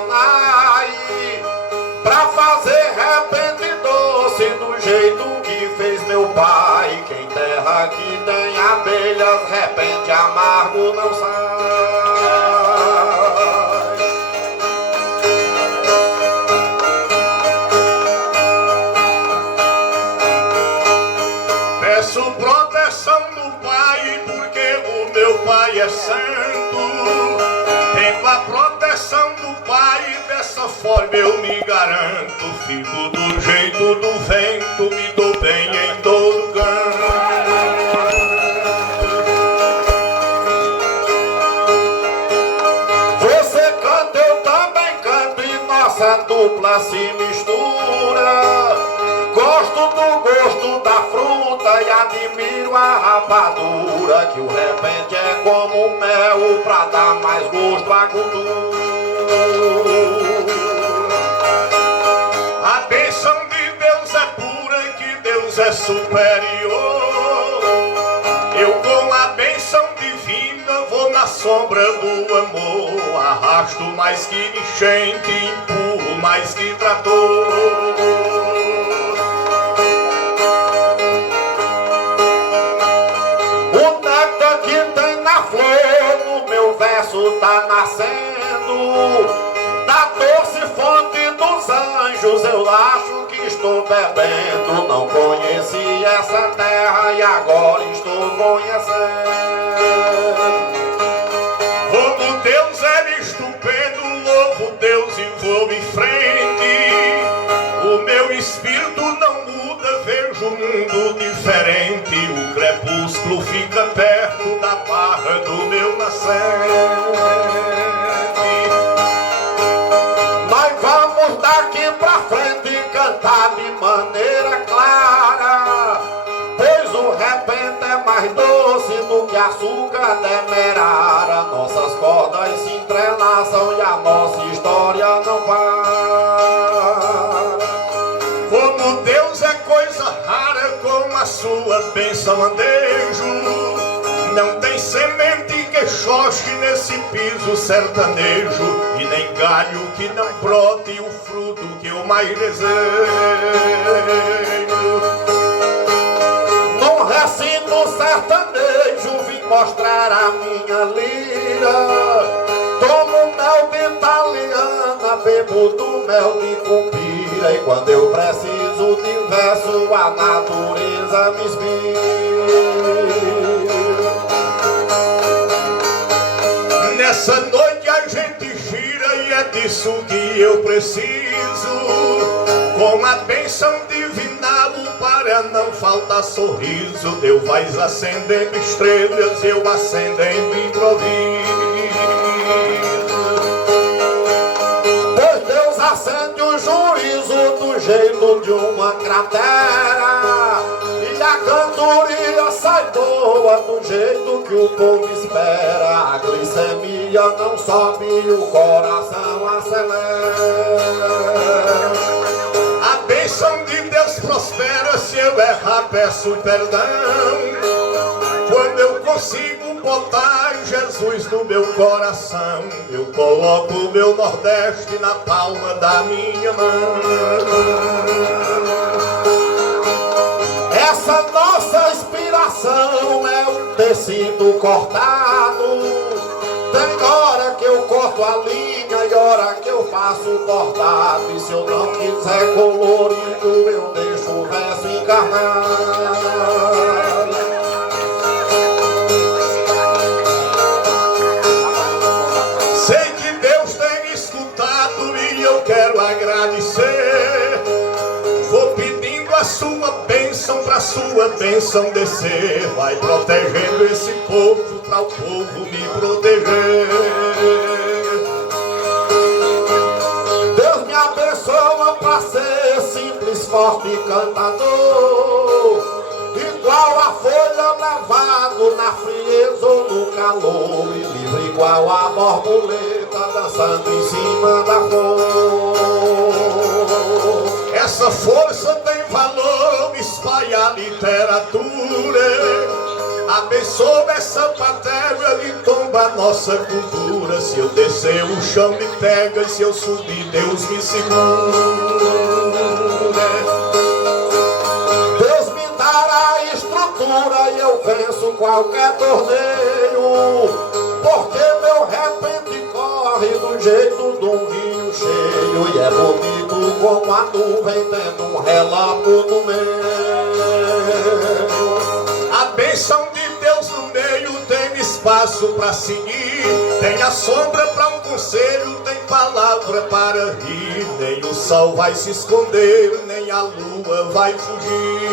Adonai, pra fazer repente doce do jeito que fez meu pai. Que em terra que tem abelhas, repente amargo não sai. Peço proteção do Pai, porque o meu Pai é santo. Tenho a proteção do Pai, dessa forma eu me garanto. Fico do jeito do vento, me dou bem em todo canto. Você canta, eu também canto, e nossa dupla se mistura. Gosto do gosto da fruta e admiro a rapadura, que o repente é como mel pra dar mais gosto à cultura. A bênção de Deus é pura e que Deus é superior. Eu com a bênção divina vou na sombra do amor. Arrasto mais que enchente, empurro mais que trator. Tá nascendo da doce fonte dos anjos, eu acho que estou bebendo. Não conheci essa terra e agora estou conhecendo. Como Deus é estupendo, louvo Deus e vou em frente. O meu espírito não muda, vejo um mundo diferente. O crepúsculo fica perto da barra do meu nascente. Nós vamos daqui pra frente cantar de maneira clara, pois o repente é mais doce do que açúcar demerara. Nossas cordas se entrelaçam e a nossa história não para. Como Deus é coisa rara, com a sua bênção andejo. Não tem semente que xoxe nesse piso sertanejo, e nem galho que não brote o fruto que eu mais desejo. Num recinto sertanejo vim mostrar a minha lira. Tomo mel de italiana, bebo do mel de cumbira, e quando eu preciso de verso, a natureza me inspira. Nessa noite a gente gira e é disso que eu preciso. Com a bênção divinal para não faltar sorriso, Deus vai acendendo estrelas, eu acendendo improviso. Pois Deus acende o juízo do jeito de uma cratera, e a cantoria sai boa do jeito que o povo espera. A glicemia não sobe e o coração acelera. A bênção de Deus prospera, se eu errar peço perdão. Quando eu consigo botar Jesus no meu coração, eu coloco o meu Nordeste na palma da minha mão. Essa nossa inspiração é um tecido cortado. Tem hora que eu corto a linha e hora que eu faço cortado. E se eu não quiser colorido, eu deixo o verso encarnado. Sei que Deus tem escutado e eu quero agradecer. Vou pedindo a sua bênção pra sua bênção descer. Vai protegendo esse povo pra o povo me proteger. Deus me abençoa pra ser simples, forte e cantador, igual a folha levado na frieza ou no calor, e livre igual a borboleta dançando em cima da flor. Essa força tem valor, espalha a literatura. Abençoa essa matéria de tom samba, nossa cultura. Se eu descer o chão me pega, e se eu subir Deus me segura. Deus me dará estrutura e eu venço qualquer torneio, porque meu repente corre do jeito de um rio cheio, e é bonito como a nuvem tendo um relâmpago no meio. A bênção de Deus no meio tem espaço para seguir, tem a sombra para um conselho, tem palavra para rir. Nem o sol vai se esconder, nem a lua vai fugir.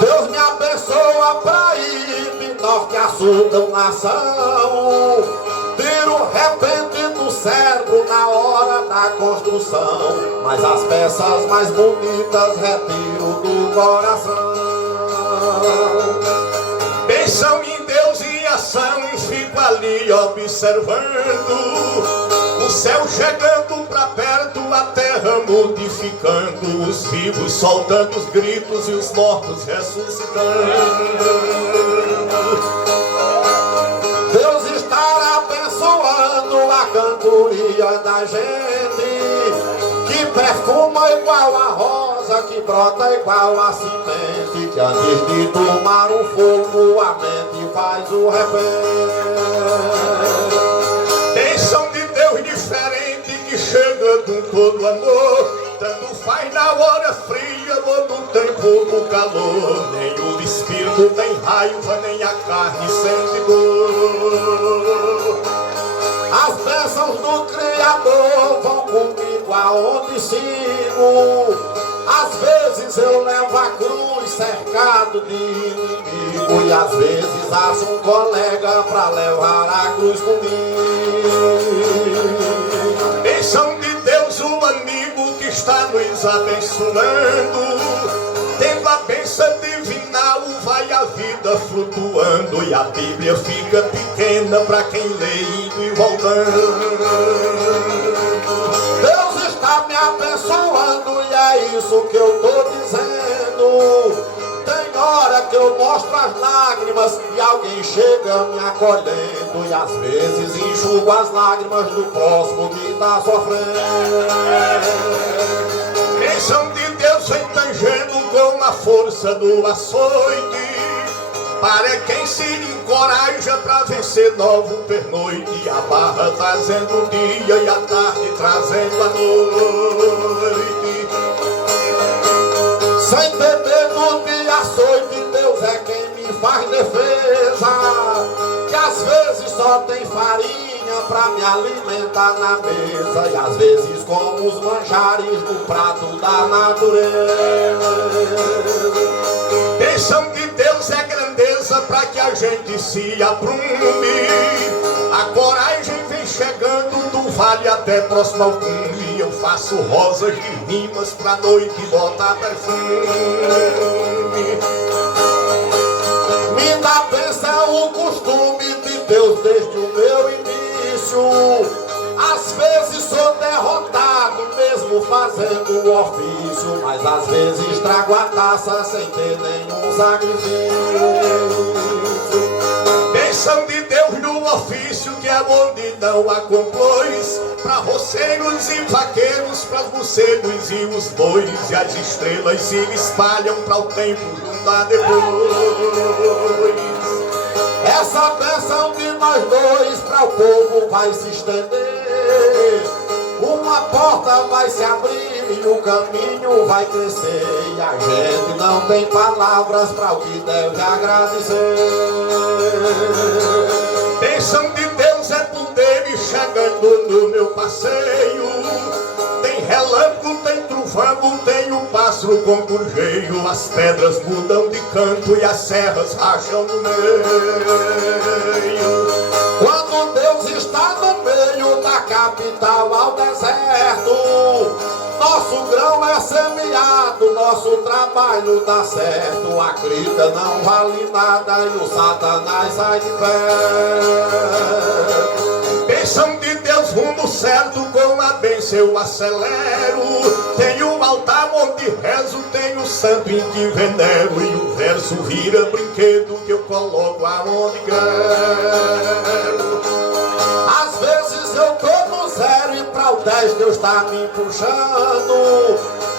Deus me abençoa pra ir de norte a sul da nação, tiro repente do cérebro na hora da construção, mas as peças mais bonitas retiro do coração. Bênção em Deus e ação, fico ali observando o céu chegando pra perto, a terra modificando, os vivos soltando os gritos e os mortos ressuscitando. Deus está abençoando a cantoria da gente, que perfuma igual a rosa, que brota igual a semente, que antes de tomar um fogo a mente faz o repente. Bênção de Deus diferente que chega com todo amor, tanto faz na hora fria ou no tempo do calor. Nem o espírito tem raiva, nem a carne sente dor. As bênçãos do Criador vão comigo aonde sigo. Às vezes eu levo a cruz cercado de inimigo, e às vezes acho um colega pra levar a cruz comigo. Bênção de Deus, um amigo que está nos abençoando, tendo a bênção divinal vai a vida flutuando, e a Bíblia fica pequena pra quem lê indo e voltando. Deus está me abençoando e é isso que eu tô dizendo. Tem hora que eu mostro as lágrimas e alguém chega me acolhendo, e às vezes enxugo as lágrimas do próximo que tá sofrendo. Bênção de Deus vem tangendo com a força do açoite, para quem se encoraja pra vencer novo pernoite. A barra trazendo o dia e a tarde trazendo a noite. Sem ter medo de açoite, Deus é quem me faz defesa, que às vezes só tem farinha pra me alimentar na mesa, e às vezes como os manjares do prato da natureza. Bênção de Deus é grandeza pra que a gente se aprume, a coragem vem chegando do vale até próximo ao cume. Eu faço rosas de rimas pra noite botar perfume. Me dá bênção o costume de Deus desde o meu início. Às vezes sou derrotado mesmo fazendo o ofício, mas às vezes trago a taça sem ter nenhum sacrifício. Bênção de Deus no ofício, que é onde não há complôs, pra roceiros e vaqueiros, pra morcegos e os bois, e as estrelas se espalham pra o tempo juntar depois. Essa bênção de nós dois pra o povo vai se estender, uma porta vai se abrir e o caminho vai crescer, e a gente não tem palavras pra o que deve agradecer. Bênção de Deus é poder e chegando no meu passeio, tem relâmpago, tem trovão, tem um pássaro com gorjeio, as pedras mudam de canto e as serras racham no meio. Quando Deus está no meio da capital ao deserto, nosso grão é semeado, nosso trabalho dá certo, a crita não vale nada e o Satanás sai de pé. Bênção de Deus, rumo certo, com a bênção eu acelero, tem um altar onde rezo tem o santo em que venero, e o verso vira brinquedo que eu coloco aonde quero. Às vezes eu tô no 0 e pra o 10 Deus tá me puxando,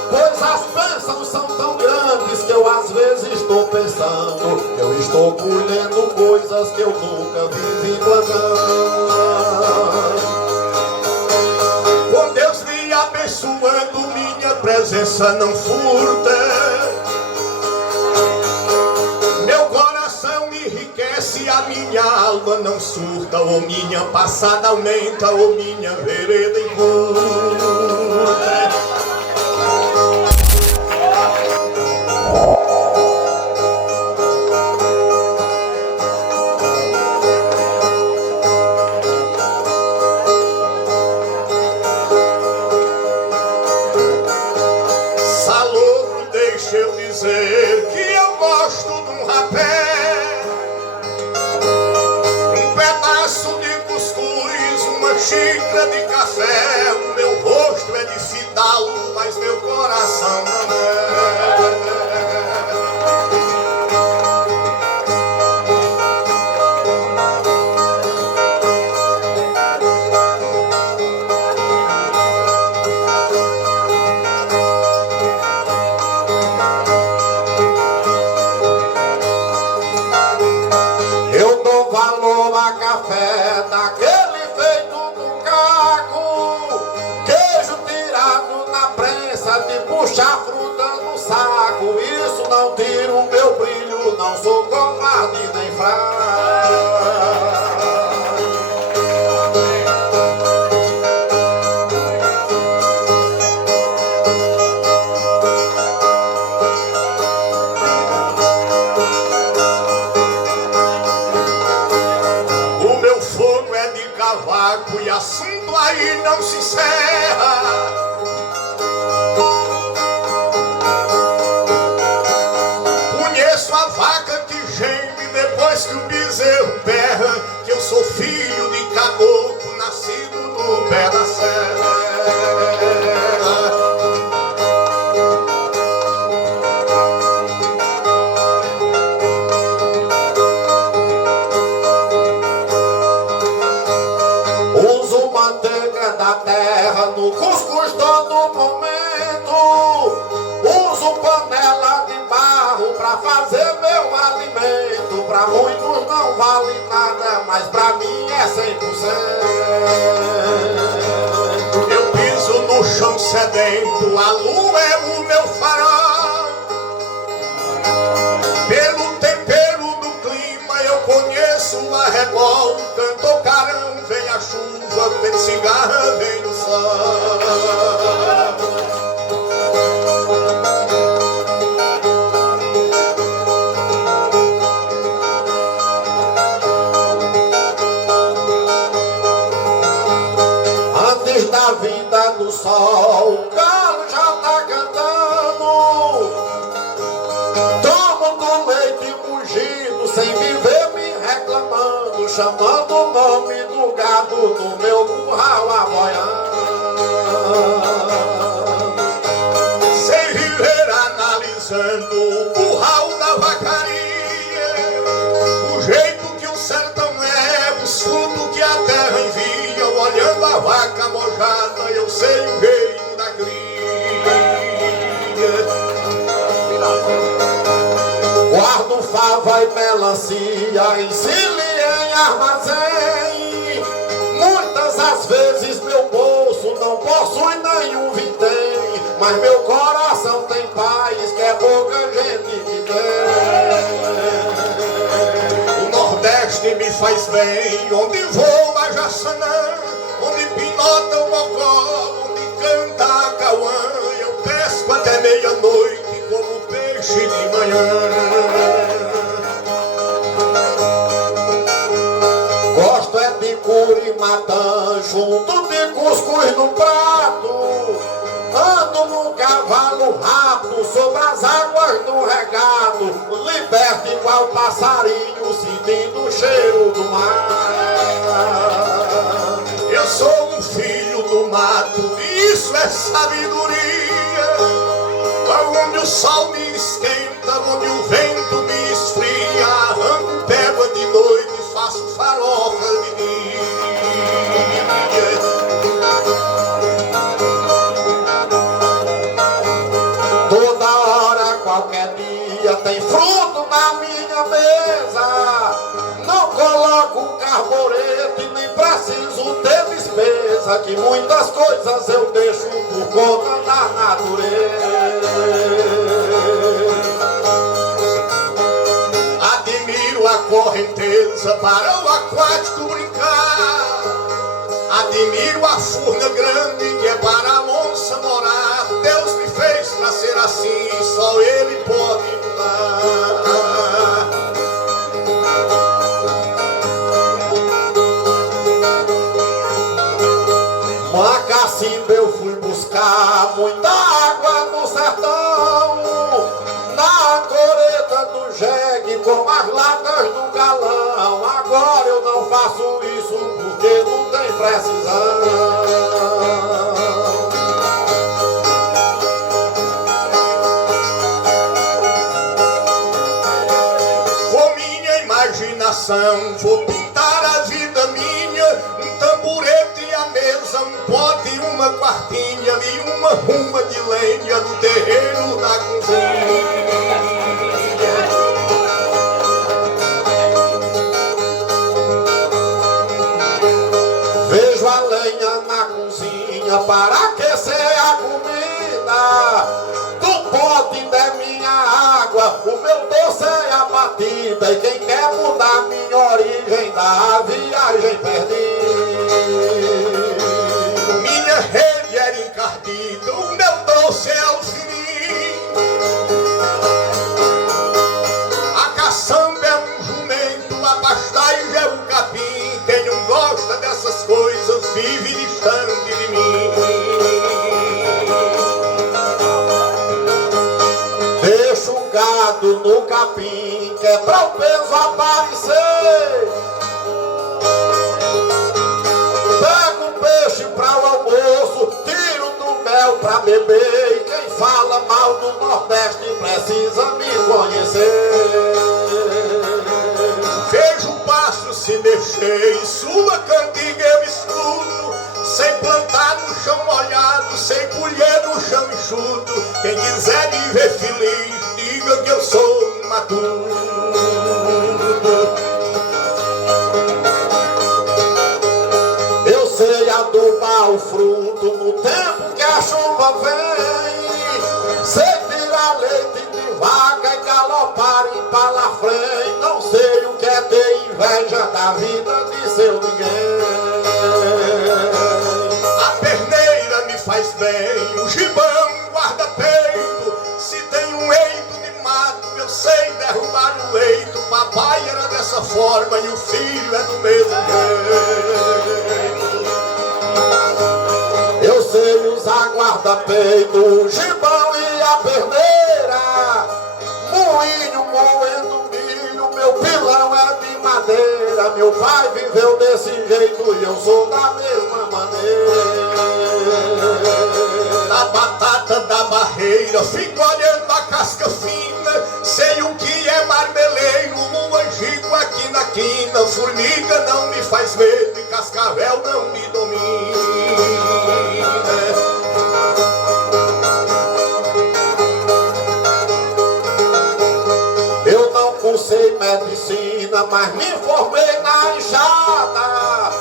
pois as bênçãos são tão grandes que eu às vezes estou pensando que eu estou colhendo coisas que eu nunca vivi plantando. Com Deus me abençoando, minha presença não furta. Meu coração me enriquece, a minha alma não surta. Ou minha passada aumenta, ou minha vereda encurta. Salomão, deixa eu dizer que eu gosto de um rapé, um pedaço de cuscuz, uma xícara de café. O meu rosto é de fidalgo, mas meu coração não é. Eu dou valor a café daquele feito no caco, queijo tirado na prensa de puxar fruta no saco. Isso não tira o meu brilho, não sou covarde nem fraco. O meu fogo é de cavaco e assunto aí não se encerra. Conheço a vaca que geme depois que o bezerro berra, que eu sou filho de caboclo, nascido no pé da serra. Uso manteiga da terra no cuscuz todo momento. Uso panela de barro pra fazer meu alimento. Pra muitos não vale nada, mas pra mim é 100%. Eu piso no chão sedento, a lua é o meu farol. Pelo tempero do clima eu conheço a arrebol. Canto o carão, vem a chuva, vem cigarra, vem o sol. Antes da vinda do sol, o galo já tá cantando. Tomo do leite mugido, sem viver me reclamando, chamando o nome do gado no meu curral aboiando. Sem viver analisando o curral da vacaria, o jeito que o sertão é, os frutos que a terra envia. Olhando a vaca mojada, eu sei o jeito da cria. Guardo fava e melancia, ensile em armazém. Muitas as vezes meu bolso não possui nenhum vintém, mas meu coração tem paz, que é pouca gente que tem. O Nordeste me faz bem, onde voa Jaçanã, onde pinota o mocó, onde canta a cauã. Eu pesco até meia-noite como peixe de manhã. Gosto é de curimatã, junto de cuscuz no prato. Ando num cavalo rápido sobre as águas do regado, liberto igual passarinho, sentindo o cheiro do mar. Eu sou um filho do mato, isso é sabedoria. Onde o sol me esquenta, onde o vento me esfria, arranco pégua de noite e faço farofa de dia. Toda hora, qualquer dia, tem fruto na minha mesa. Não coloco carbureto e nem preciso ter despesa, que muitas coisas eu deixo por conta da natureza. Admiro a correnteza para o aquático brincar. Admiro a furna grande que é para a onça morar. Deus me fez pra ser assim, só Ele pode mudar. Uma cacimba eu fui buscar muita água no sertão, na coreta do jegue com as latas do galão. Agora eu não faço isso porque não tem precisão. Com minha imaginação vou pintar a vida minha, um tamborete e a mesa, um pote e uma quartinha e uma ruma de lenha no terreiro da cozinha. Vejo a lenha na cozinha para aquecer a comida. Do pote da minha água, o meu doce é a batida. E quem quer mudar minha origem da viagem perdida. Minha rede era encardida, o meu doce é o sininho. A caçamba é um jumento, a pastagem é um capim. Quem não gosta dessas coisas vive distante de mim. Deixo o gado no capim, que é pra o peso aparecer. Pego o peixe pra o almoço, tiro do mel pra beber. E quem fala mal do Nordeste precisa me conhecer. Vejo o pasto se mexer, em sua cantiga eu escuto. Sem plantar no chão molhado, sem colher no chão enxuto. Quem quiser me ver feliz, diga que eu sou matuto. Eu sei adubar o fruto no tempo que a chuva vem. Sei tirar leite de vaca e galopar em palafrém. Não sei o que é ter inveja da vida de seu ninguém. A perneira me faz bem, o gibão guarda peito. Se tem um eito de mato, eu sei derrubar o leito. Papai era dessa forma e o filho é do mesmo jeito. Eu sei usar guarda-peito, o gibão e a perneira. Moinho moendo milho, meu pilão é de madeira. Meu pai viveu desse jeito e eu sou da mesma maneira. A batata da barreira, fico olhando a casca fina. Sei o que é marmeleiro, um angico aqui na quina. Formiga não me faz medo e cascavel não me domina. Eu não cursei medicina, mas me formei na enxada.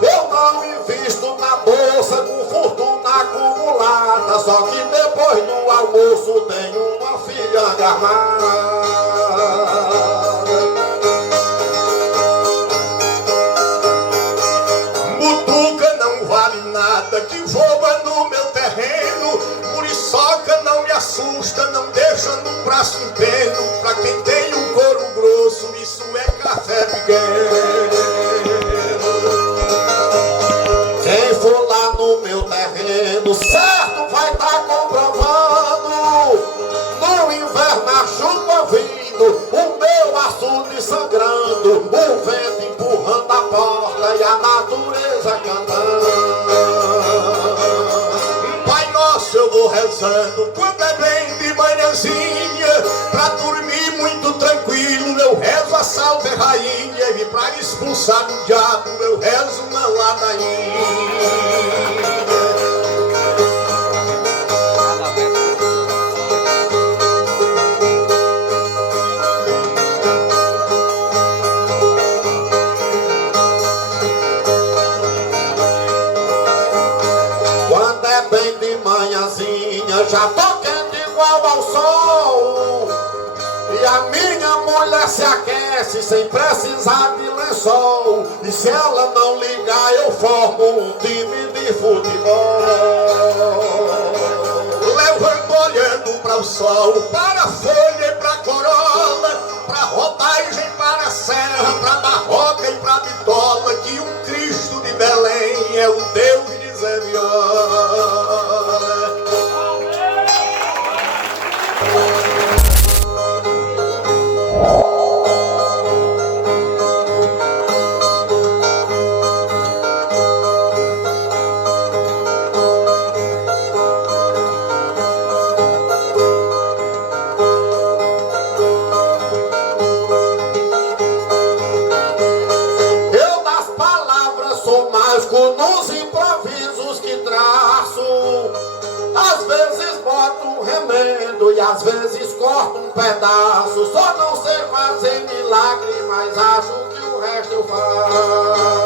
Eu não invisto na bolsa com fortuna acumulada. Só que depois do almoço tenho uma filha armada. Mutuca não vale nada, que voa no meu terreno. Muriçoca não me assusta, não deixa no braço em peno. Pra quem tem um couro grosso, isso é café pequeno. Quem for lá no meu terreno, certo vai estar comprovando. No inverno a chuva vindo, o meu açude sangrando, o vento empurrando a porta e a natureza cantando. Pai nosso eu vou rezar. pensando, quando é bem de manhãzinha, pra dormir muito tranquilo, eu rezo a salve rainha, e pra expulsar o diabo, eu rezo uma ladainha. Já tô quente igual ao sol, e a minha mulher se aquece sem precisar de lençol. E se ela não ligar, eu formo um time de futebol. Levando olhando para o sol, para a folha e para a corola, para a rodagem, para a serra, para a barroca e para a bitola, que um Cristo de Belém é o Deus de Zé Viola. Nos improvisos que traço, às vezes boto um remendo e às vezes corto um pedaço. Só não sei fazer milagre, mas acho que o resto eu faço.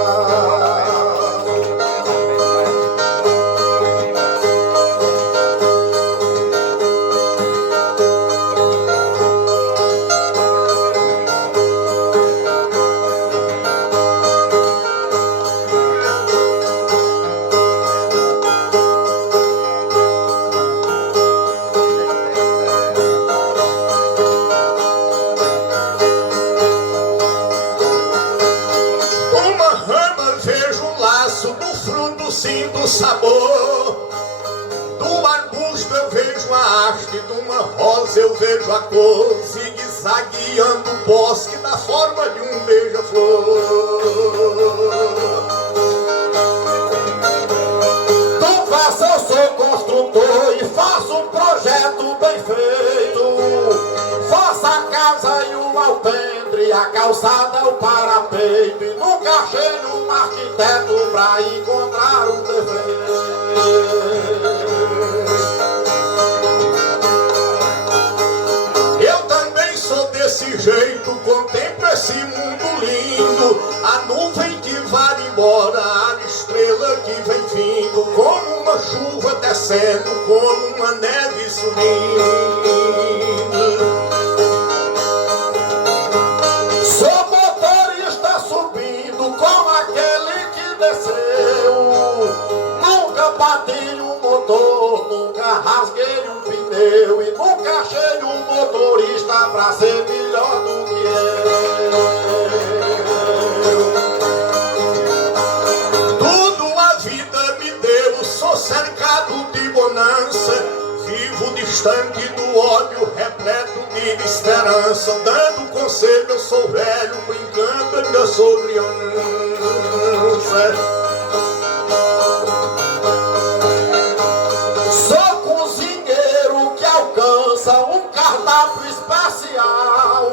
Sinto o sabor do arbusto, eu vejo a haste, de uma rosa eu vejo a cor, zigue-zagueando o bosque da forma de um beija-flor. Tu faça, eu sou construtor e faço um projeto bem feito. Faça a casa e o alpendre, a calçada, o parapeito, e nunca achei um arquiteto pra encontrar um defeito. Eu também sou desse jeito, contemplo esse mundo lindo, a nuvem que vai embora, a estrela que vem vindo, como uma chuva descendo, como uma neve subindo. Sou motorista subindo com aquele que desceu. Nunca bati um motor, nunca rasguei um pneu, e nunca achei um motorista pra ser melhor do que eu. Tudo a vida me deu, sou cercado de bonança, vivo distante do ódio, repleto de esperança. Dando conselho, eu sou velho, brincando, ainda sou criança. Sou cozinheiro que alcança um cardápio especial.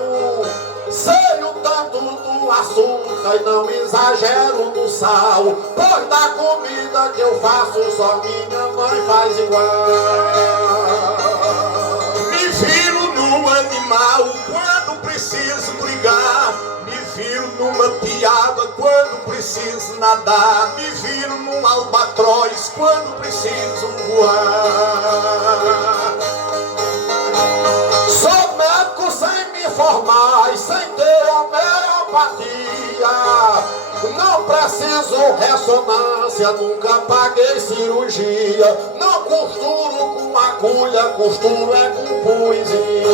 Sei o tanto do açúcar e não exagero no sal, pois da comida que eu faço só minha mãe faz igual. Me viro no animal quando preciso brigar, me viro numa piaba quando preciso nadar, me viro num albatroz quando preciso voar. Sou médico sem me formar e sem ter homeopatia. Não preciso ressonância, nunca paguei cirurgia. Não costuro com agulha, costuro é com poesia.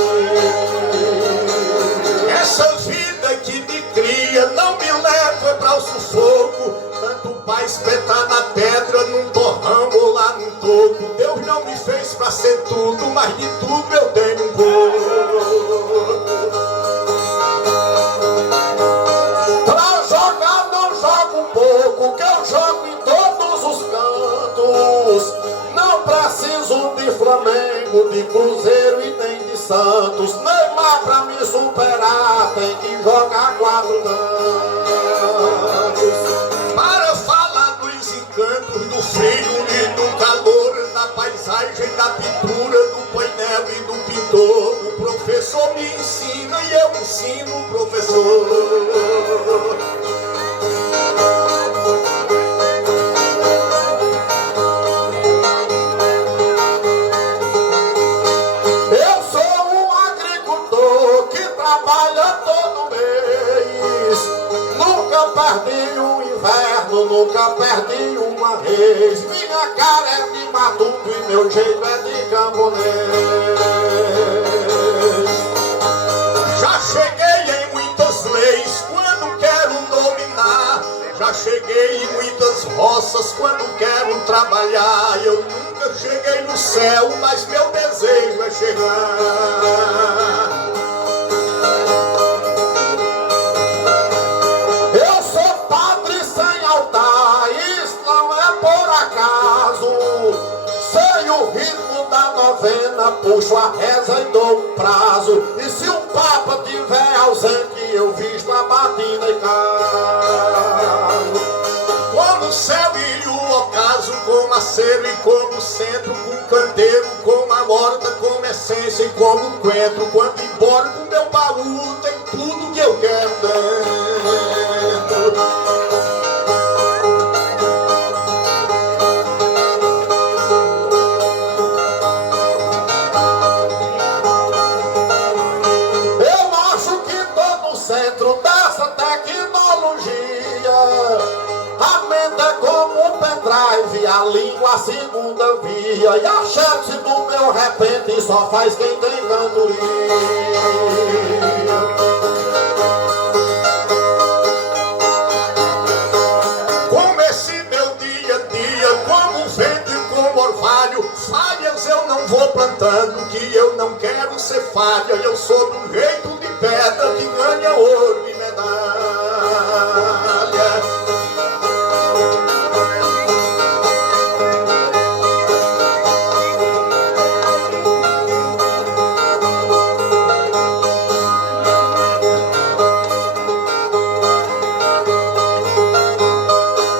Essa vida que me cria não me leva para o sufoco, tanto para espetar na pedra, num torrão ou lá num topo. Deus não me fez para ser tudo, mas de tudo eu tenho um pouco. Pra jogar não jogo pouco, que eu jogo em todos os cantos. Não preciso de Flamengo Flamengo, de Cruzeiro e nem de Santos. Neymar pra me superar tem que jogar 4 anos. Para falar dos encantos do frio e do calor, da paisagem, da pintura, do painel e do pintor, o professor me ensina e eu ensino o professor. Eu sou um agricultor que trabalha todo mês. Nunca perdi um inverno, nunca perdi uma vez. Minha cara é de matuto e meu jeito é de camponês. Já cheguei em muitas leis quando quero dominar. Já cheguei em muitas roças quando quero trabalhar. Eu nunca cheguei no céu, mas meu desejo é chegar. Eu sou padre sem altar, isso não é por acaso. Sei o ritmo da novena, puxo a reza e dou um prazo. E se um papa tiver ausente, eu visto a batina e caso. Como o céu e o ocaso, como acero e como centro, com candeiro, como a horta, como essência e como coentro. Quando embora com meu baú tem tudo que eu quero dentro. Eu acho que tô no centro dessa tecnologia. A mente é como um pendrive, a língua a segunda via. E a chance do meu repente só faz quem tem cantoria. Como esse meu dia a dia, como vento e como orvalho, falhas eu não vou plantando, que eu não quero ser falha. Eu sou do jeito de pedra que ganha ouro e medalha.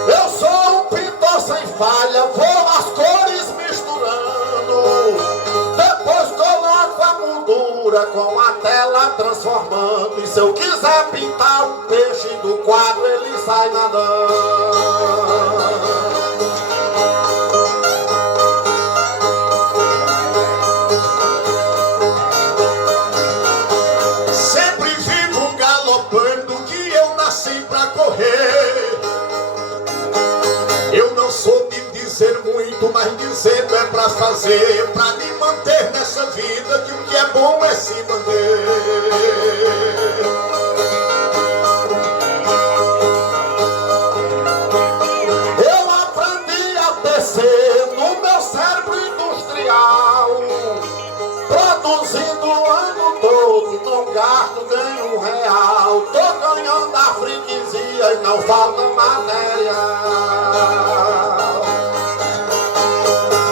Eu sou um pintor sem falha, vou as cores misturando. Depois coloco a moldura com a tela transformando. E se eu quiser pintar um peixe do quadro, ele sai nadando. Sempre vivo galopando, que eu nasci pra correr. Eu não sou de dizer muito, mas dizendo é pra fazer. Pra me manter nessa vida, que o que é bom é se manter. Eu aprendi a tecer no meu cérebro industrial, produzindo o ano todo, não gasto nem R$1. Tô ganhando a freguesia e não falta material.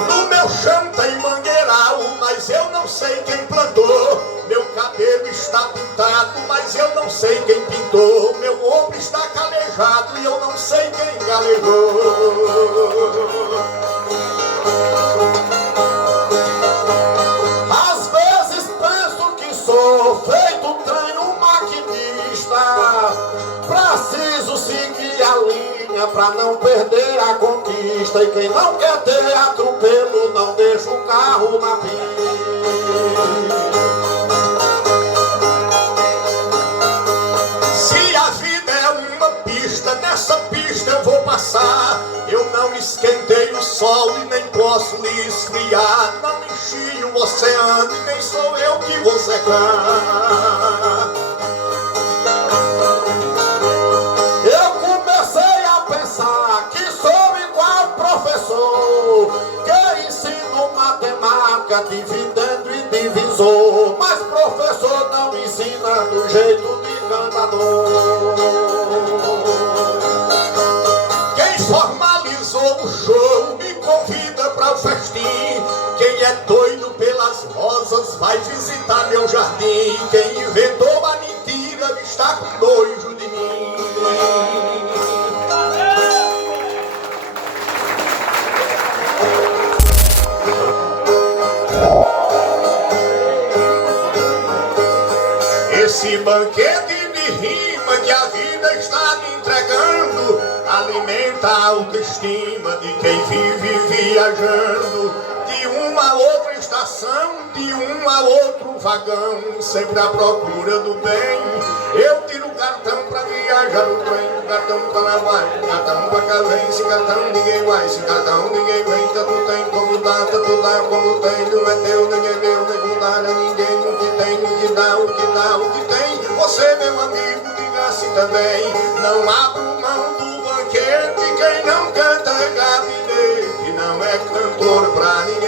No meu chão tem mangueiral, mas eu não sei quem plantou. Meu cabelo está pintado, mas eu não sei quem pintou. Meu ombro está calejado e eu não sei quem galejou. Às vezes penso que sou feito trem maquinista. Preciso seguir a linha pra não perder a conquista. E quem não quer ter atropelo não deixa o carro na pista. Se a vida é uma pista, nessa pista eu vou passar. Eu não esquentei o sol e nem posso lhe esfriar. Não enchi o oceano e nem sou eu que vou secar. Eu comecei a pensar que sou igual professor, que ensino matemática, dividendo e divisor. Mas professor não ensina do jeito de cantador. Quem formalizou o show me convida para o festim. Quem é doido pelas vai visitar meu jardim. Quem inventou a mentira está com nojo de mim. Esse banquete de rima que a vida está me entregando alimenta a autoestima de quem vive viajando de uma a outra estação, de um a outro vagão, sempre à procura do bem. Eu tiro o cartão pra viajar no trem, cartão pra lá vai, cartão pra cá vem, sem cartão ninguém vai, sem cartão ninguém vem, tanto tem como dá como tem, não é teu, nem é meu, nem vou dar a ninguém, o que tem, o que dá, o que dá, o que tem, você meu amigo, diga assim também, não abro mão do banquete, quem não canta é gabinete, não é cantor pra ninguém.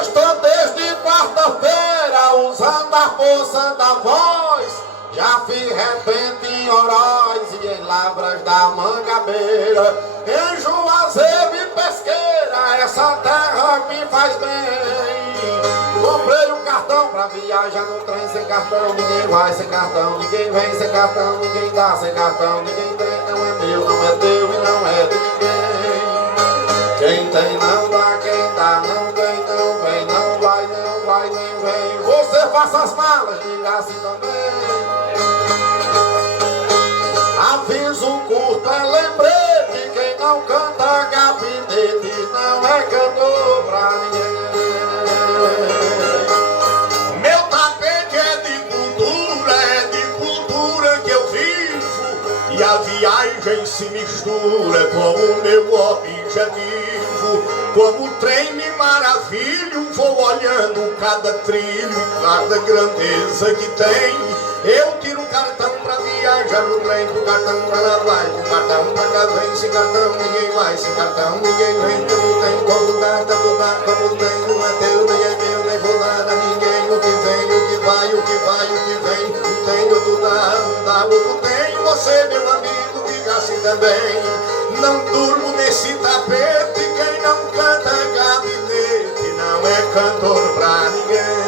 Estou desde quarta-feira usando a força da voz, já fiz repente em Oroz e em Lavras da Mangabeira, em Juazeiro e Pesqueira, essa terra me faz bem. Comprei um cartão pra viajar no trem, sem cartão ninguém vai, sem cartão ninguém vem, sem cartão ninguém dá, sem cartão ninguém tem, não é meu, não é teu e não é de ninguém. Quem tem não dá, quem dá não tem, não vem, não vai nem vem. Você faça as malas, diga assim também. Aviso curto é lembrete, quem não canta gabinete não é cantor pra ninguém. Meu tapete é de cultura que eu vivo, e a viagem se mistura com o meu objetivo. Como trem me maravilho, vou olhando cada trilho e cada grandeza que tem. Eu tiro o cartão pra viajar no trem, pro cartão pra lá vai, pro cartão pra cá vem, sem cartão ninguém vai, sem cartão ninguém vem, tudo tem, como dá, como tem, não é teu, nem é meu, nem vou dar a ninguém, o que vem, o que vai, o que vai, o que vem, não tem, outro dá, não dá, outro tem, você meu amigo, diga assim também, não durmo nesse tapete, quem não canta gabinete, não é cantor pra ninguém.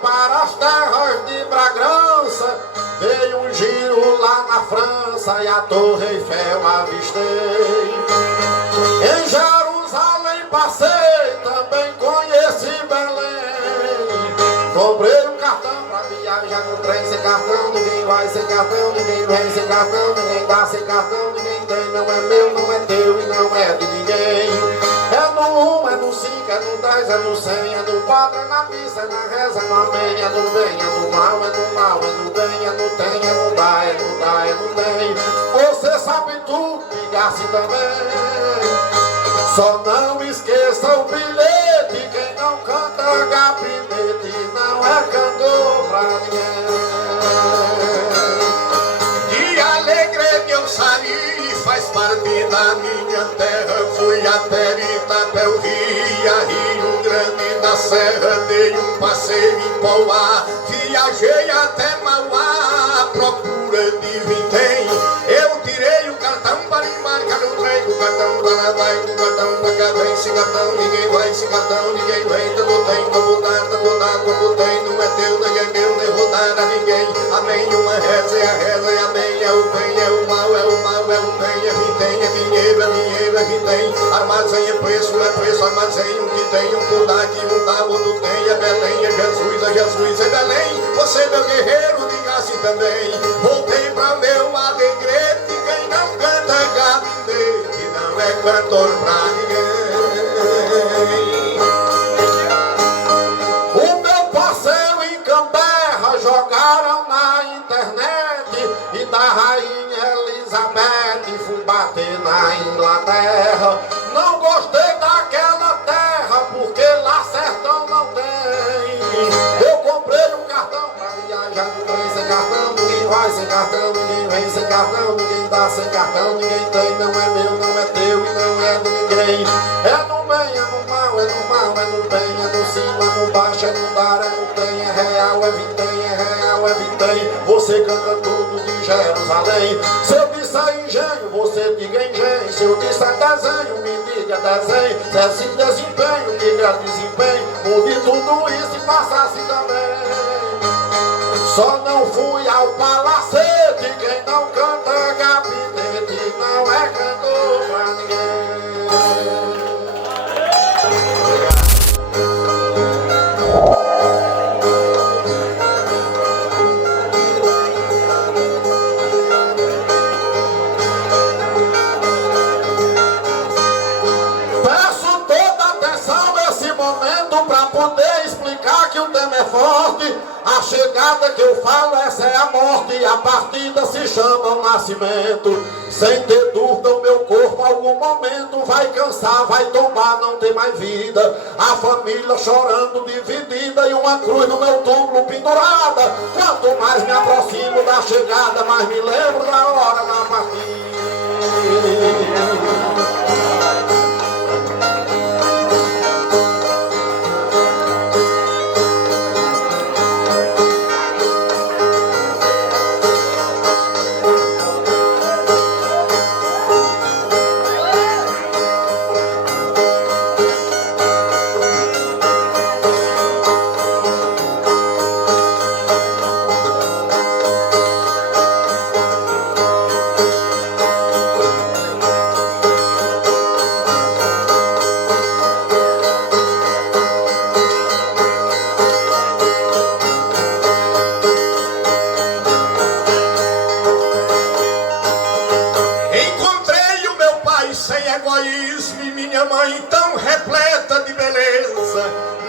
Para as terras de Bragança, dei um giro lá na França e a Torre Eiffel avistei. Em Jerusalém passei, também conheci Belém. Comprei um cartão pra viajar no trem, sem cartão ninguém vai, sem cartão ninguém vem, sem cartão ninguém dá, sem cartão ninguém tem, não é meu, não é teu e não é de ninguém. É no 1, é no 5, é no 10, é no 100, é no padre, é na missa, é na reza, é no amém, é no bem, é no mal, é no mal, é no bem, é no tem, é no dá, é no dá, é no tem. Você sabe tudo, diga assim também. Só não esqueça o bilhete, quem não canta gabinete não é cantor pra ninguém. De Alegrete eu saí, faz parte da minha terra, fui até Itapéu, Rio Grande da Serra, dei um passeio em Poá, viajei até Mauá, à procura de vintém. Eu tirei o cartão para embarcar no trem, o cartão para lá vai, o cartão para cá vem, sem cartão ninguém vai, sem cartão ninguém vem, tanto tem como dá, como tem, não é teu, nem é meu, nem vou dar a ninguém. Amém, uma reza, é a reza, e amém, é o bem, é o mal, é o mal, é o bem, é vintém, é dinheiro, é vintém, armazém é preço, armazém, um que tem, um que dá, que um dá, outro tem, é Belém, é Jesus, é Belém, você meu guerreiro, diga assim também, voltei pra meu Alegrete, quem não canta gabinete, não é cantor pra ninguém. O meu passeio em Canberra jogaram na internet, e da rainha Elizabeth fui bater na Inglaterra. Não gostei daquela terra, porque lá sertão não tem. Eu comprei um cartão pra viajar no trem, sem cartão ninguém vai, sem cartão ninguém vem, sem cartão ninguém dá, sem cartão ninguém tem, não é meu, não é teu e não é é de ninguém. É no bem, é no mal, é no mal, é no bem, é no cima, é no baixo, é no dar, é no tem, é real, é vintém, é real, é vintém. Você canta tudo de Jerusalém. Se eu disser engenho, você diga engenho. Se eu disser desenho, me diga desenho. Se é assim desempenho, diga desempenho. Mude tudo isso e faça assim também. Só não fui ao palacete, quem não canta gabinete não é cantor pra ninguém. Peço toda atenção nesse momento pra poder explicar que o tema é forte. A chegada que eu falo, essa é a morte, e a partida se chama o nascimento. Sem ter dúvida, o meu corpo, algum momento, vai cansar, vai tombar, não tem mais vida. A família chorando, dividida, e uma cruz no meu túmulo pendurada. Quanto mais me aproximo da chegada, mais me lembro da hora da partida.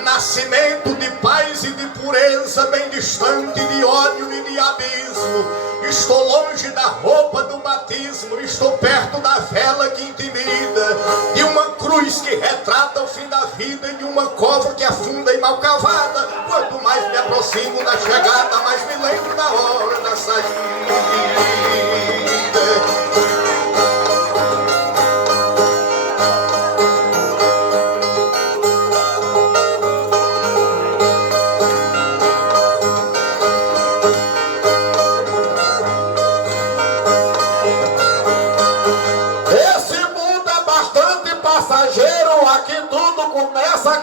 Nascimento de paz e de pureza, bem distante de ódio e de abismo. Estou longe da roupa do batismo, estou perto da vela que intimida, de uma cruz que retrata o fim da vida e de uma cova que afunda e mal cavada. Quanto mais me aproximo da chegada, mais me lembro da hora da saída.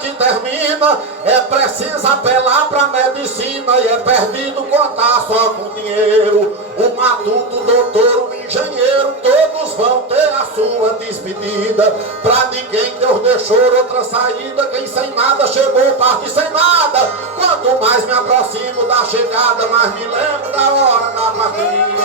Que termina, é preciso apelar pra medicina e é perdido contar só com dinheiro. O matuto, o doutor, o engenheiro, todos vão ter a sua despedida. Pra ninguém Deus deixou outra saída. Quem sem nada chegou, parte sem nada. Quanto mais me aproximo da chegada, mais me lembro da hora da partida.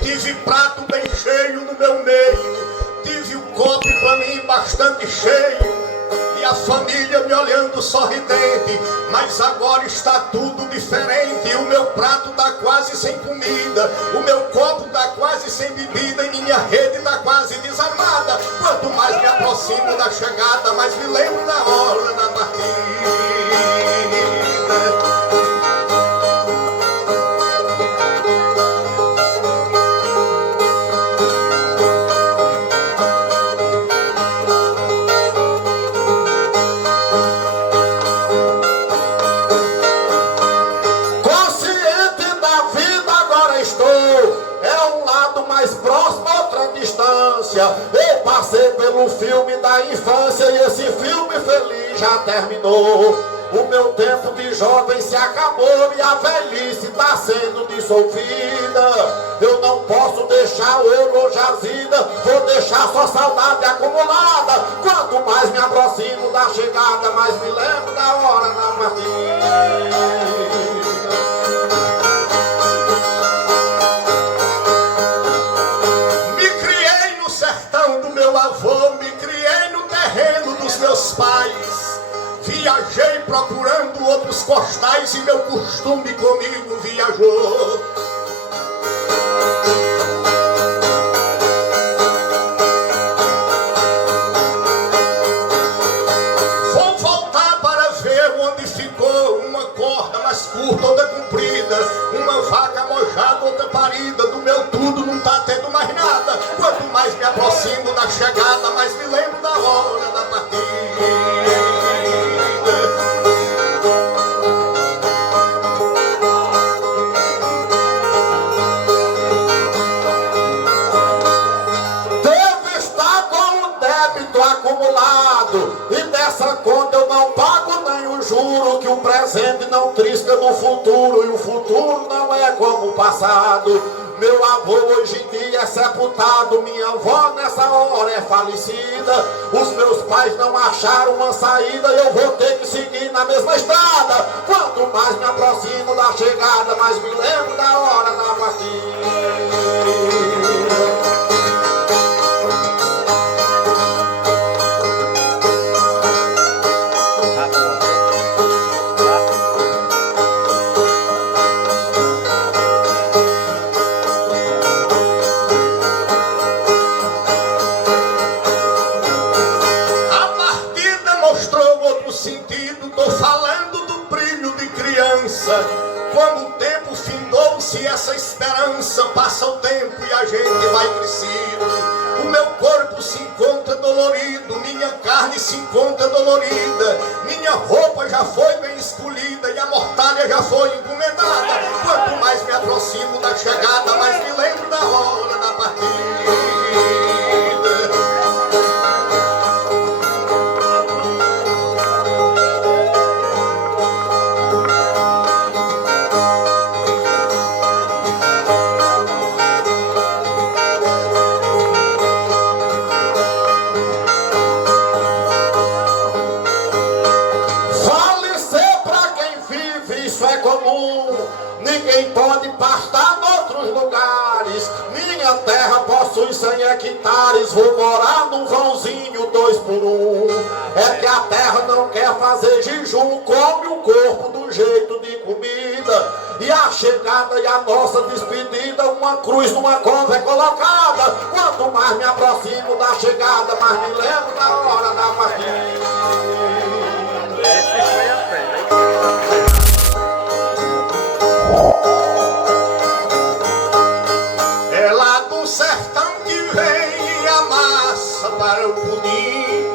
Tive prato bem cheio no meu meio, tive o copo pra mim bastante cheio, e a família me olhando sorridente. Mas agora está tudo diferente. O meu prato tá quase sem comida, o meu copo tá quase sem bebida, e minha rede tá quase desarmada. Quanto mais me aproximo da chegada, mais me lembro da hora da partida. Eu passei pelo filme da infância e esse filme feliz já terminou. O meu tempo de jovem se acabou e a velhice está sendo dissolvida. Eu não posso deixar o ouro jazida, vou deixar só saudade acumulada. Quanto mais me aproximo da chegada, mais me lembro da hora da partida. Avô, me criei no terreno dos meus pais, vi Viajei procurando outros costais e meu costume comigo viajou. Vou voltar para ver onde ficou uma corda mais curta, outra comprida, uma vaca mojada, outra parida. Do meu tudo não tá tendo mais nada. Quanto mais me aproximo da chegada, mais me lembro da hora da partida. Devo estar com um débito acumulado, e dessa conta eu não pago nem o juro, que o presente não trisca no futuro, e o futuro não é como o passado. Meu avô hoje em dia é sepultado, minha avó nessa hora é falecida. Os meus pais não acharam uma saída e eu vou ter que seguir na mesma estrada. Quanto mais me aproximo da chegada, mais me lembro da hora da partida. Como o tempo findou-se essa esperança, passa o tempo e a gente vai crescendo. O meu corpo se encontra dolorido, minha carne se encontra dolorida, minha roupa já foi bem escolhida e a mortalha já foi encomendada. Quanto mais me aproximo da chegada, mais me lembro da hora da partida. Ninguém pode pastar noutros lugares. Minha terra possui 100 hectares. Vou morar num vãozinho 2 por 1. É que a terra não quer fazer jejum. Come o corpo do jeito de comida. E a chegada e a nossa despedida, uma cruz numa cova é colocada. Quanto mais me aproximo da chegada, mais me lembro da hora da partida. Esse foi a fé. É lá do sertão que vem a massa para o pudim,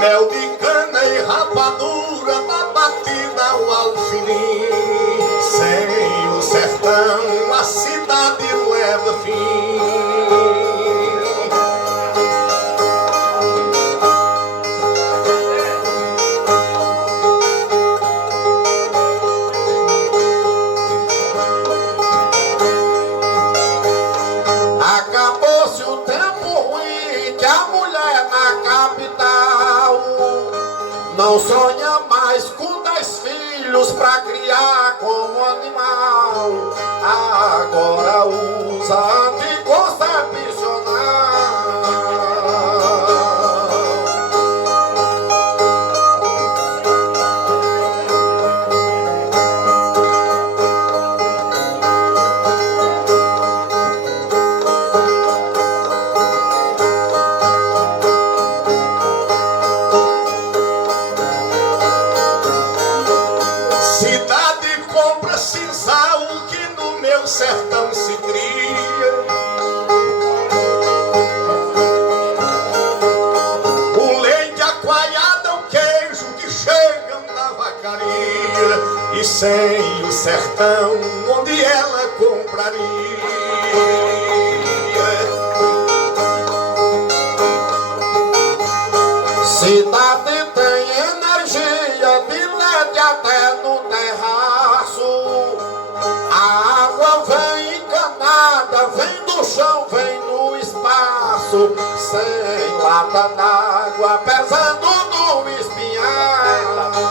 mel de cana e rapadura da batida ao alfinim. Sem o sertão a cidade leva fim. Acabou-se o tempo ruim que a mulher na capital não sonha mais com 10 filhos pra criar como animal. Agora usa anticoncepcional. Cidade compra sisal que no meu sertão se cria. O leite, a coalhada, o queijo que chegam da vacaria. E sem o sertão, onde ela compraria? Cidade tem energia de LED até no terraço. A água vem encanada, vem do chão, vem do espaço. Sem lata d'água, pesando no espinhaço.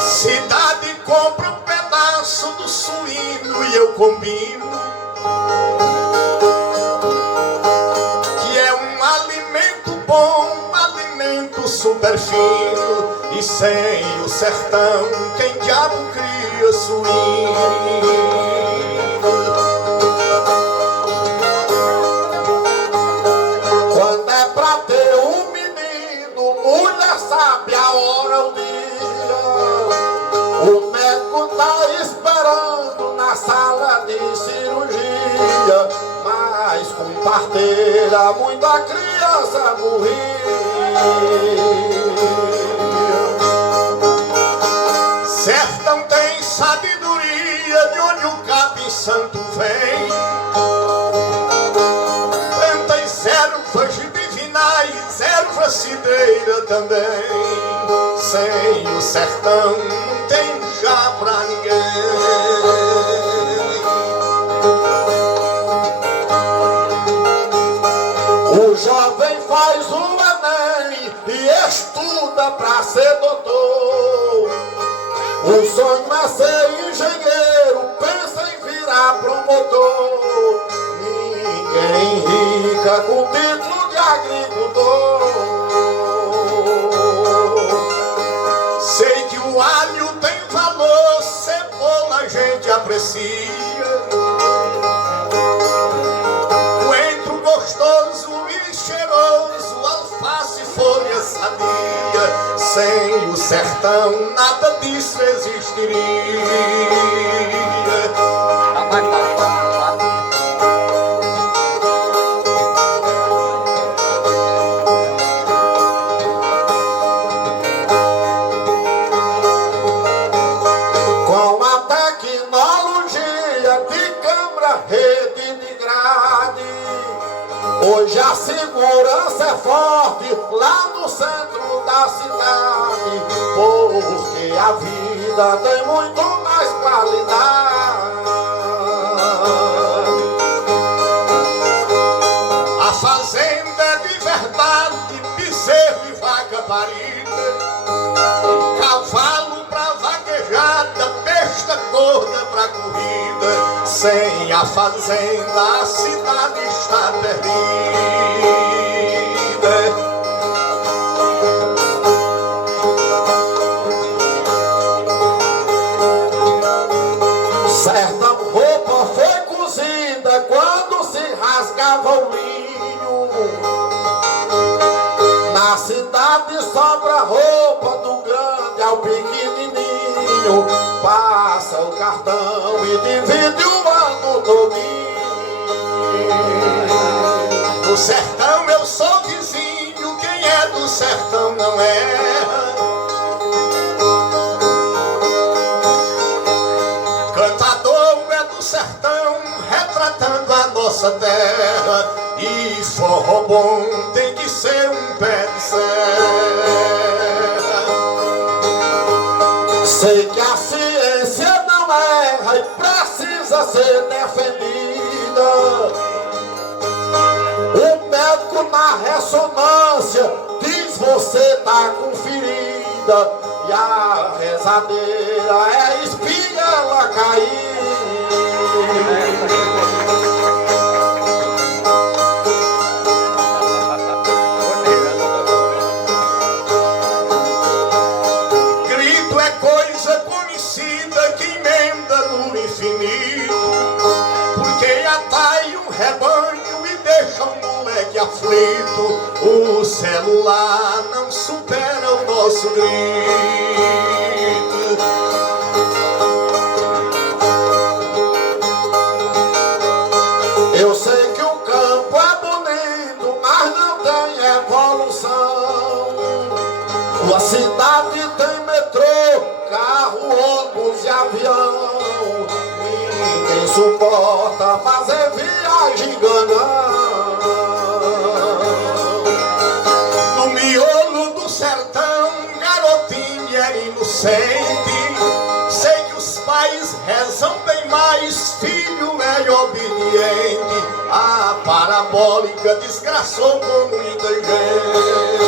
Cidade compra um pedaço do suíno e eu combino pepino, que é um alimento bom, um alimento super fino. E sem o sertão, quem diabo cria suíno? Quando é pra ter um menino, mulher sabe a hora, o dia. O médico tá esperando na sala de cirurgia, mas com parteira muita criança morria. Sertão tem sabedoria, de onde o capim santo vem. Tantas ervas divinais, erva cideira também. Sem o sertão não tem chá pra ninguém. O jovem faz o Enem e estuda pra ser doutor. O sonho é ser engenheiro, pensa em virar promotor. Ninguém rica com título de agricultor. Sei que o alho tem valor, cebola a gente aprecia. Coentro gostoso e cheiroso, alface, folha sadia. Sem o sertão nada disso existiria. Com a tecnologia de câmara, rede de grade, hoje a segurança é forte lá no centro da cidade, porque a vida tem muito mais qualidade. A fazenda é de verdade, bezerro e vaca parida, cavalo pra vaquejada, besta gorda pra corrida. Sem a fazenda a cidade está perdida. Certa roupa foi cozida quando se rasgava o linho. Na cidade sobra roupa do grande ao pequenininho. Passa o cartão e divide o ano todinho. No sertão eu sou vizinho, quem é do sertão não erra. Cantador é do sertão, retratando a nossa terra. E forró bom tem que ser um pé de serra. Sei que a ciência não erra e precisa ser defendida. O médico na ressonância diz você tá com ferida, e a rezadeira é espinha ela cair. Grito é coisa conhecida que emenda no infinito, porque atrai um rebanho e deixa um moleque aflito. O celular não supera o nosso grito. Eu sei que o campo é bonito, mas não tem evolução. A cidade tem metrô, carro, ônibus e avião. Ninguém suporta fazer viagem ganhão. No miolo do sertão, garotinho era inocente. Sei que os pais rezam bem mais, filho é obediente. A parabólica desgraçou com muita gente.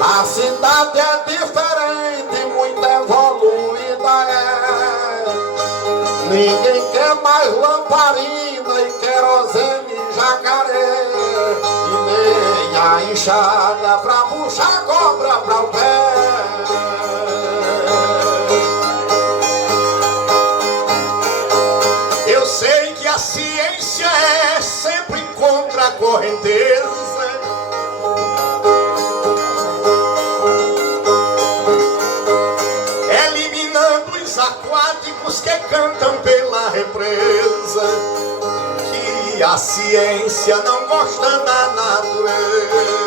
A cidade cidade é diferente, muito evoluída é. Ninguém quer mais lamparina e querosene e jacaré, e nem a enxada pra puxar cobra pra o pé. Eu sei que a ciência é sempre contra a correnteza, eliminando os aquáticos que cantam pela represa, que a ciência não gosta da natureza.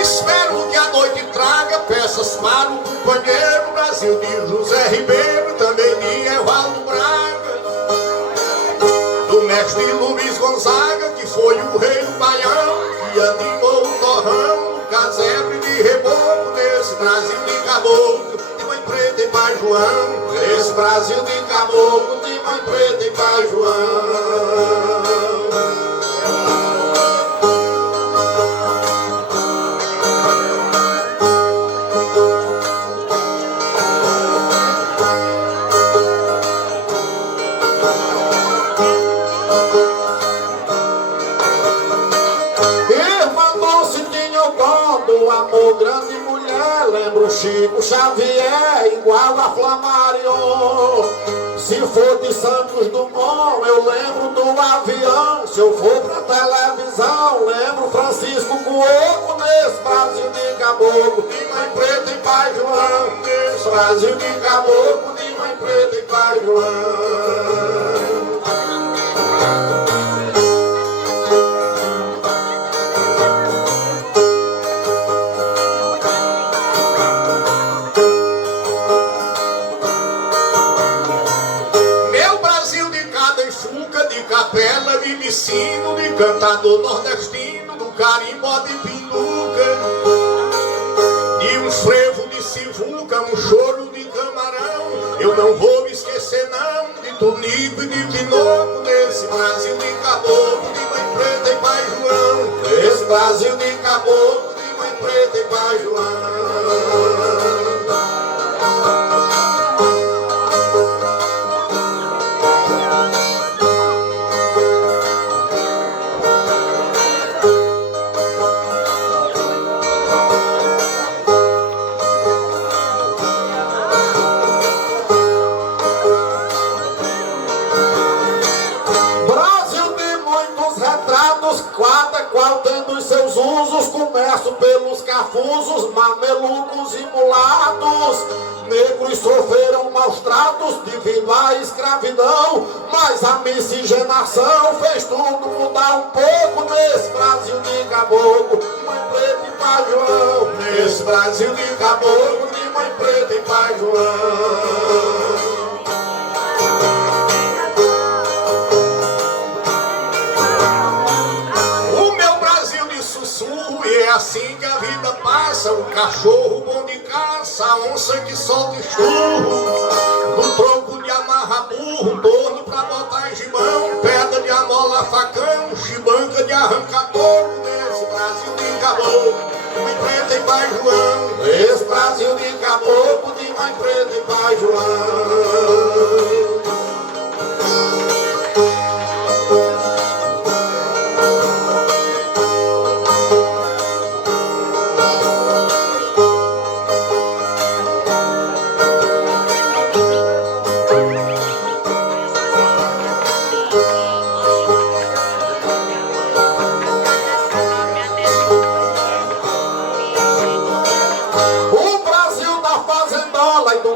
Espero que a noite traga peças para o companheiro Brasil de José Ribeiro, também de Evaldo Braga, do mestre Luiz Gonzaga, que foi o rei do Baião, que animou o torrão, o casebre de reboco, nesse Brasil de caboclo, de mãe preta e pai João, nesse Brasil de caboclo, de mãe preta e pai João. Amor, grande mulher, lembro Chico Xavier, igual a Flamário. Se for de Santos Dumont, eu lembro do avião. Se eu for pra televisão, lembro Francisco Cuoco, nesse Brasil de caboclo, de mãe preta e pai João. Nesse Brasil de caboclo, de mãe preta e pai João. Capela de Licino, de cantador nordestino, do carimbó de pinduca, de um frevo de sivuca, um choro de camarão. Eu não vou me esquecer não de Tunico e de Tinoco, desse Brasil de caboclo, de mãe preta e pai João. Desse Brasil de caboclo, de mãe preta e pai João. Cada qual tendo os seus usos, começo pelos cafusos, mamelucos e mulatos. Negros sofreram maus tratos devido à escravidão, mas a miscigenação fez tudo mudar um pouco nesse Brasil de caboclo, de mãe preta e pai João. Nesse Brasil de caboclo, de mãe preta e pai João. E é assim que a vida passa, o cachorro bom de caça, a onça que solta esturro, do tronco de amarra burro, torno pra botar em gibão, pedra de amola facão, chibanca de arrancar touro, nesse Brasil de caboclo, de mãe preta e pai João. Nesse Brasil de caboclo, de mãe preta e pai João.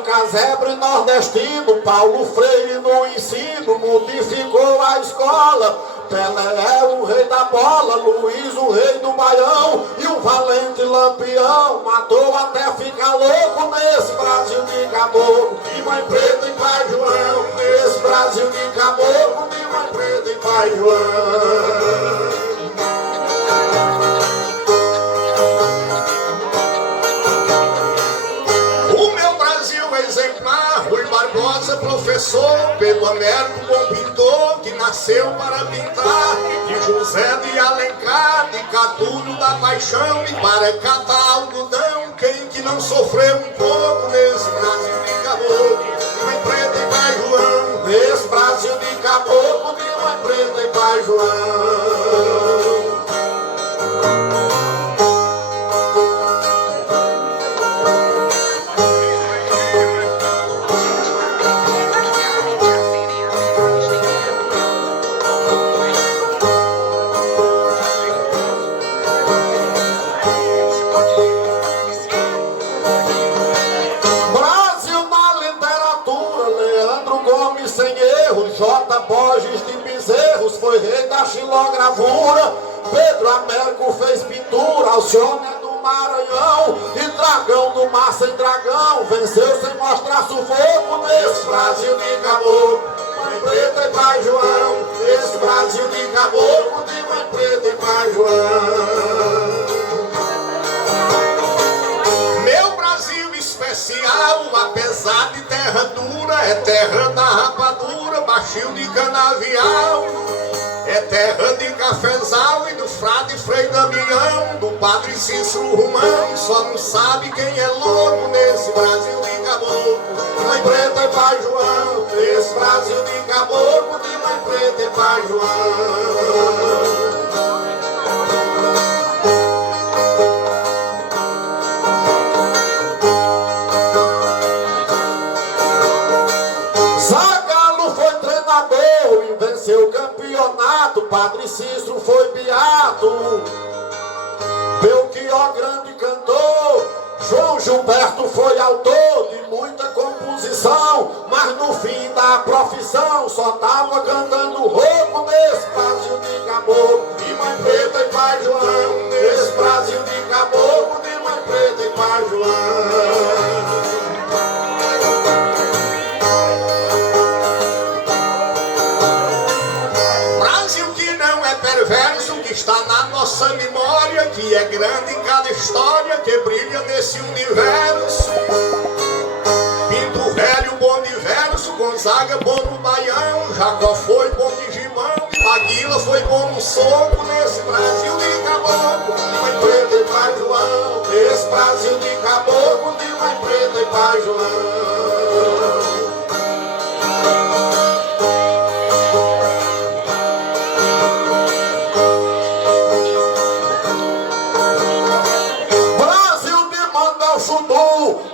Casebre nordestino, Paulo Freire no ensino modificou a escola. Pelé é o rei da bola, Luiz o rei do Baião, e o valente Lampião matou até ficar louco nesse Brasil de caboclo, de mãe preta e pai João. Nesse Brasil de caboclo, de mãe preta e pai João. exemplar, Rui Barbosa, professor, Pedro Américo, bom pintor, que nasceu para pintar, de José de Alencar, de Catulho da Paixão, e para catar algodão, quem que não sofreu um pouco nesse Brasil de caboclo, de Mãe Preta e Pai João, nesse Brasil de caboclo, de Mãe Preta e Pai João. J. Borges de Bezerros foi rei da xilogravura. Pedro Américo fez pintura, Alcione do Maranhão, e Dragão do Mar sem dragão venceu sem mostrar sufoco nesse Brasil de caboclo, Mãe Preta e Pai João. Esse Brasil de caboclo, de Mãe Preta e Pai João. Especial, apesar de terra dura, é terra da rapadura, baixio de canavial, é terra de cafezal e do frade Frei Damião, do padre Cícero Romão, só não sabe quem é louco nesse Brasil de caboclo, Mãe Preta e Pai João. Esse Brasil de caboclo, de Mãe Preta e Pai João. Venceu o campeonato, Padre Cícero foi beato, Belchior grande cantor, João Gilberto foi autor de muita composição, mas no fim da profissão só tava cantando rouco nesse Brasil de caboclo, de Mãe Preta e Pai João. Nesse Brasil de caboclo, de Mãe Preta e Pai João. Verso que está na nossa memória, que é grande em cada história, que brilha nesse universo. Pinto Velho, bom de verso, Gonzaga, bom no baião, Jacó foi bom de gimão, Maguila foi bom no soco, nesse Brasil de caboclo, de Mãe Preta e Pai João. Esse Brasil de caboclo, de Mãe Preta e Pai João.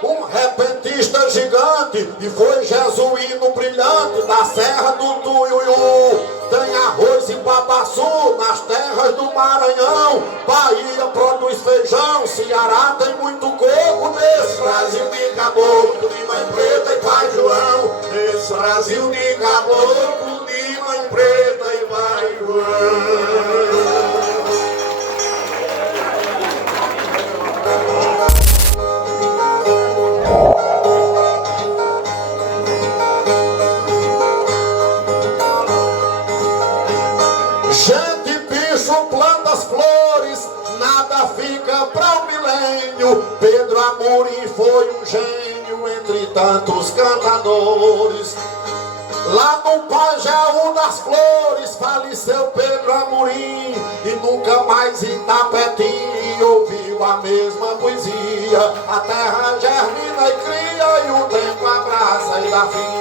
Um repentista gigante, e foi jesuíno brilhante da serra do Tuiuiu. Tem arroz e babaçu nas terras do Maranhão, Bahia produz feijão, Ceará tem muito coco. Nesse Brasil de caboclo, de Mãe Preta e Pai João. Nesse Brasil de caboclo, de Mãe Preta e Pai João. Gente, bicho, plantas, flores, nada fica para o milênio. Pedro Amorim foi um gênio entre tantos cantadores. Lá no Pajeú das Flores faleceu Pedro Amorim, e nunca mais Itapetim ouviu a mesma poesia. A terra germina e cria, e o tempo abraça e dá fim.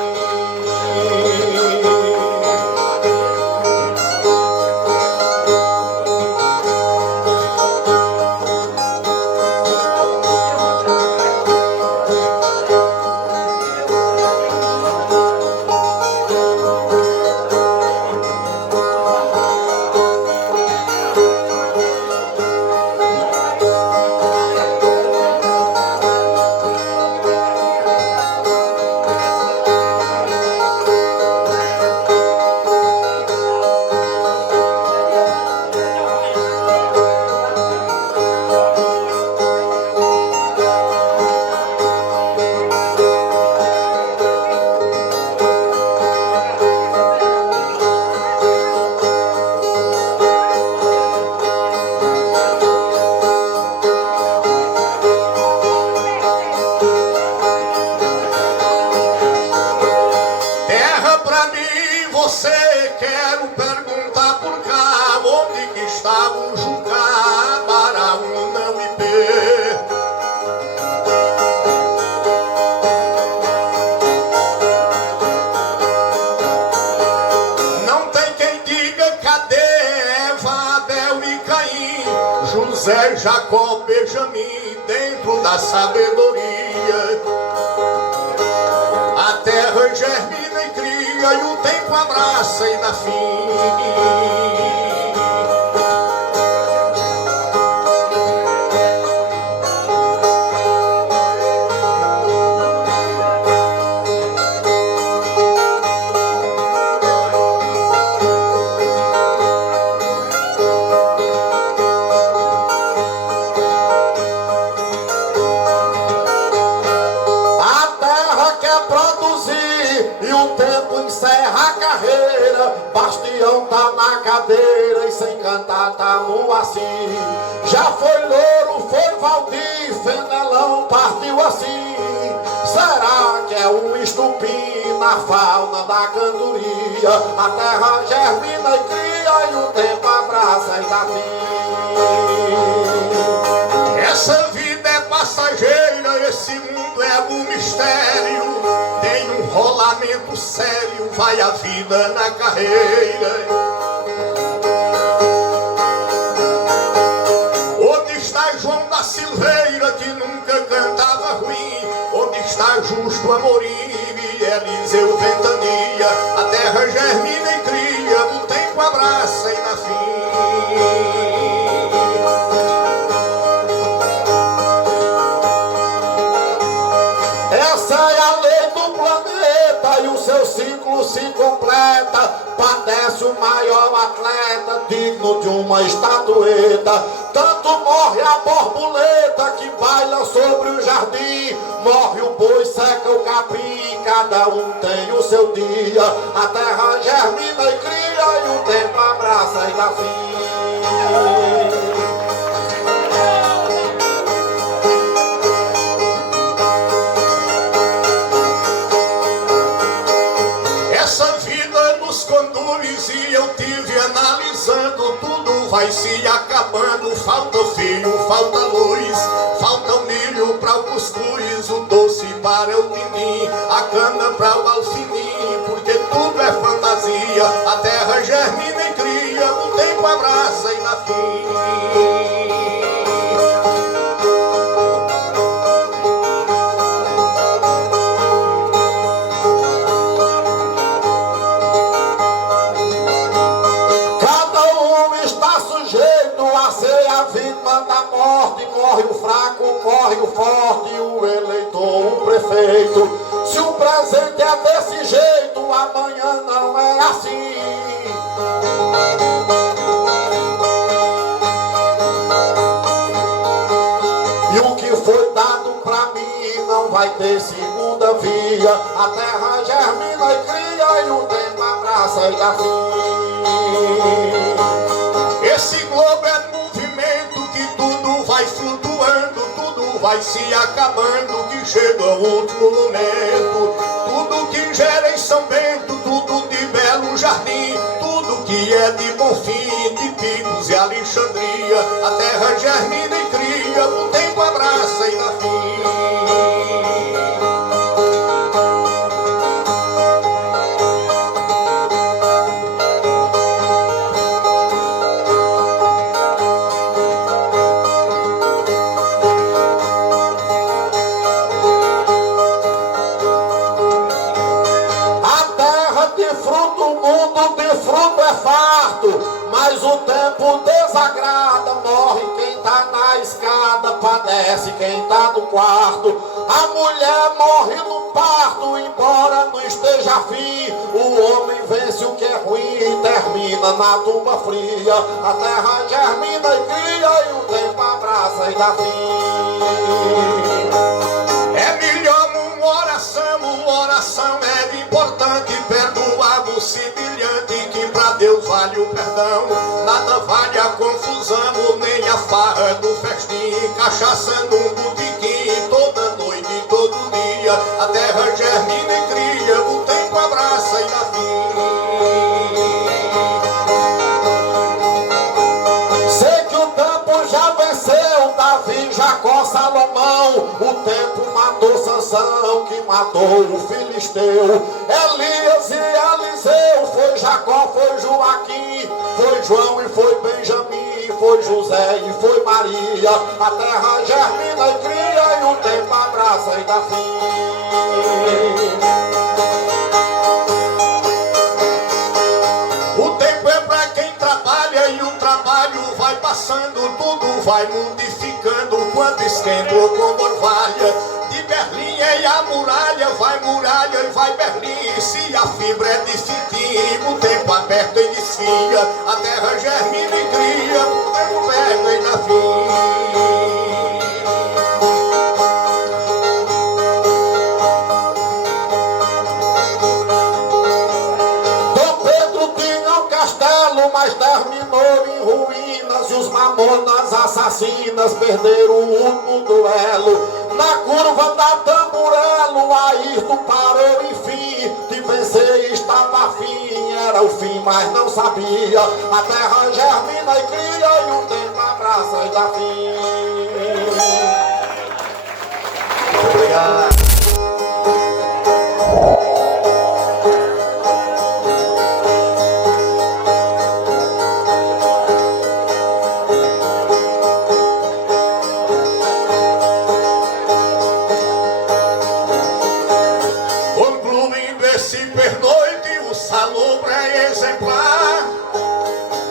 você, quero perguntar por cá, onde que está o Jucá, Baraú não IP. Não tem quem diga cadê Eva, Abel e Caim, José, Jacó, Benjamim, dentro da sabedoria. A terra germina e cria, e o tempo abraça e dá fim. Encerra a carreira, Bastião tá na cadeira e sem cantar tá no assim. Já foi Louro, foi Valdir, Fenelão partiu assim. Será que é um estupim na fauna da cantoria? A terra germina e cria e o tempo abraça e dá fim. Essa vida é passageira, esse mundo é um mistério. Tem um rolamento sério, vai a vida na carreira. Onde está João da Silveira, que nunca cantava ruim? Onde está Justo Amorim e Eliseu Ventania? A terra germina e cria, o tempo abraça e dá fim. Essa é a lei do planeta e o seu ciclo se completa. Padece o maior atleta, digno de uma estatueta. Tanto morre a borboleta que baila sobre o jardim. Morre o boi, seca o capim, cada um tem o seu dia. A terra germina e cria e o tempo abraça e dá fim. E eu tive analisando, tudo vai se acabando. Falta fio, falta luz, falta o milho para o cuscuz, o doce para o pindim, a cana para o alfinim, porque tudo é fantasia. A terra germina e cria, o tempo abraça e dá fim. Morre o fraco, morre o forte, o eleitor, o prefeito. Se o presente é desse jeito, amanhã não é assim. E o que foi dado pra mim não vai ter segunda via. A terra germina e cria e o tempo abraça e dá fim. Esse globo é movimento que tudo vai flutuando, tudo vai se acabando, que chega o último momento. Tudo que gera em São Bento, tudo de Belo Jardim, tudo que é de Bonfim, de Picos e Alexandria. A terra germina e cria, o tempo abraça e dá fim. Mas o tempo desagrada, morre quem tá na escada, padece quem tá no quarto. A mulher morre no parto, embora não esteja afim. O homem vence o que é ruim e termina na tumba fria. A terra germina e cria e o tempo abraça e dá fim. É melhor uma oração é importante, perdoado, sibilhante, que pra Deus vale o perdão. Nada vale a confusão, nem a farra do festim, cachaça num botequim, toda noite, todo dia. A terra germina e cria, o tempo abraça e dá fim. O tempo matou Sansão, que matou o filisteu. Elias e Eliseu, foi Jacó, foi Joaquim, foi João e foi Benjamim, foi José e foi Maria. A terra germina e cria, e o tempo abraça e dá fim. O tempo é pra quem trabalha, e o trabalho vai passando, tudo vai modificando quando esquenta ou quando orvalha. De Berlim é a muralha e vai Berlim. Se a fibra é de fitinho, o tempo aperta e desfia. A terra germina e cria, o tempo pega e dá fim. Mas terminou em ruínas, e os mamonas assassinas perderam o último duelo. Na curva da Tamburelo, Ayrton parou enfim. De vencer estava fim, era o fim, mas não sabia. A terra germina e cria, e o tempo abraça e dá fim. Obrigado.